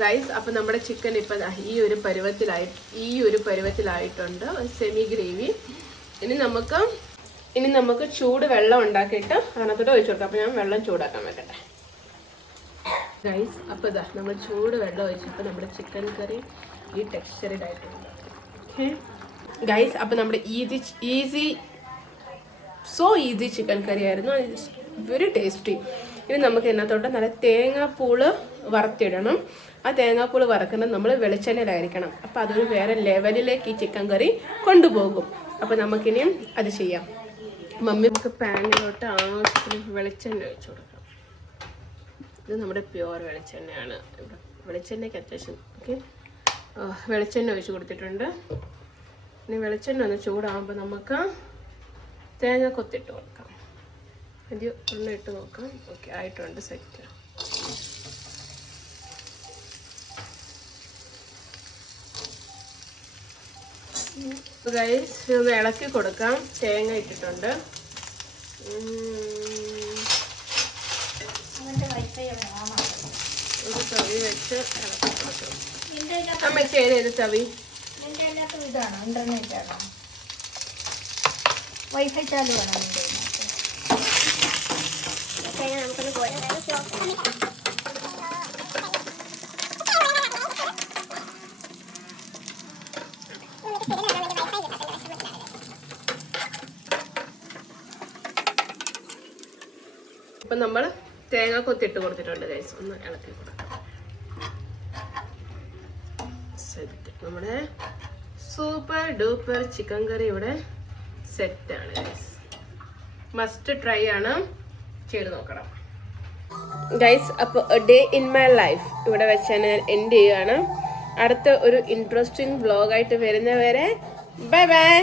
ഗൈസ്. അപ്പൊ നമ്മുടെ ചിക്കൻ ഇപ്പൊ ഈ ഒരു പരുവത്തിലായിട്ടുണ്ട്, സെമി ഗ്രേവി. ഇനി നമുക്ക് ചൂട് വെള്ളം ഉണ്ടാക്കിയിട്ട് അതിനകത്തോട്ട് ഒഴിച്ചു കൊടുക്കാം. അപ്പൊ ഞാൻ വെള്ളം ചൂടാക്കാൻ വെക്കട്ടെ ഗൈസ്. അപ്പൊ ഇതാ നമ്മൾ ചൂട് വെള്ളം ഒഴിച്ചപ്പോൾ നമ്മുടെ ചിക്കൻ കറി ഈ ടെക്സ്ചറിലായിട്ടുണ്ട്. ഓക്കെ ഗൈസ്, അപ്പൊ നമ്മുടെ ഈസി ചിക്കൻ കറി ആയിരുന്നു. Very tasty. ഇനി നമുക്ക് ഇതിനകത്തോട്ട് നല്ല തേങ്ങാപ്പൂള് വറുത്തിടണം. ആ തേങ്ങാപ്പൂള് വറക്കുന്നത് നമ്മൾ വെളിച്ചെണ്ണയിലായിരിക്കണം. അപ്പം അതൊരു വേറെ ലെവലിലേക്ക് ഈ ചിക്കൻ കറി കൊണ്ടുപോകും. അപ്പം നമുക്കിനിയും അത് ചെയ്യാം. മമ്മി നമുക്ക് പാനിലോട്ട് ആവശ്യത്തിന് വെളിച്ചെണ്ണ ഒഴിച്ചു കൊടുക്കാം. ഇത് നമ്മുടെ പ്യുവർ വെളിച്ചെണ്ണയാണ്. വെളിച്ചെണ്ണയ്ക്ക് അത്യാവശ്യം ഓക്കെ വെളിച്ചെണ്ണ ഒഴിച്ച് കൊടുത്തിട്ടുണ്ട്. ഇനി വെളിച്ചെണ്ണ ഒന്ന് ചൂടാകുമ്പോൾ നമുക്ക് തേങ്ങ കൊത്തിട്ട് കൊടുക്കാം. ആദ്യം ഒന്നും ഇട്ട് നോക്കാം. ഓക്കെ ആയിട്ടുണ്ട്, സെറ്റ്. ഗൈസ്, ഒന്ന് ഇളക്കി കൊടുക്കാം. തേങ്ങ ഇട്ടിട്ടുണ്ട്. ഒരു തവി വെച്ച് ഇളക്കി കൊടുക്കാം. അമ്മയ്ക്ക് ഏത് തവി? ഇതാണോ ഇന്റർനെറ്റ് ആണോ? വൈഫൈ ചാലു ആണോ? നമുക്കൊന്ന് പോയാൽ ഇപ്പം നമ്മൾ തേങ്ങ കൊത്തിട്ട് കൊടുത്തിട്ടുണ്ട് ഗൈസ്. ഒന്ന് ഇളക്കി കൊടുക്കാം. സെറ്റ്. നമ്മുടെ സൂപ്പർ ഡൂപ്പർ ചിക്കൻ കറി ഇവിടെ സെറ്റാണ് ഗൈസ്. മസ്റ്റ് ട്രൈ ആണ്, ചെയ്ത് നോക്കണം ഗൈസ്. അപ്പോൾ ഡേ ഇൻ മൈ ലൈഫ് ഇവിടെ വെച്ച് ഞാൻ എൻഡ് ചെയ്യുകയാണ്. അടുത്ത ഒരു ഇൻട്രസ്റ്റിംഗ് വ്ളോഗായിട്ട് വരുന്നവരെ ബൈ ബൈ.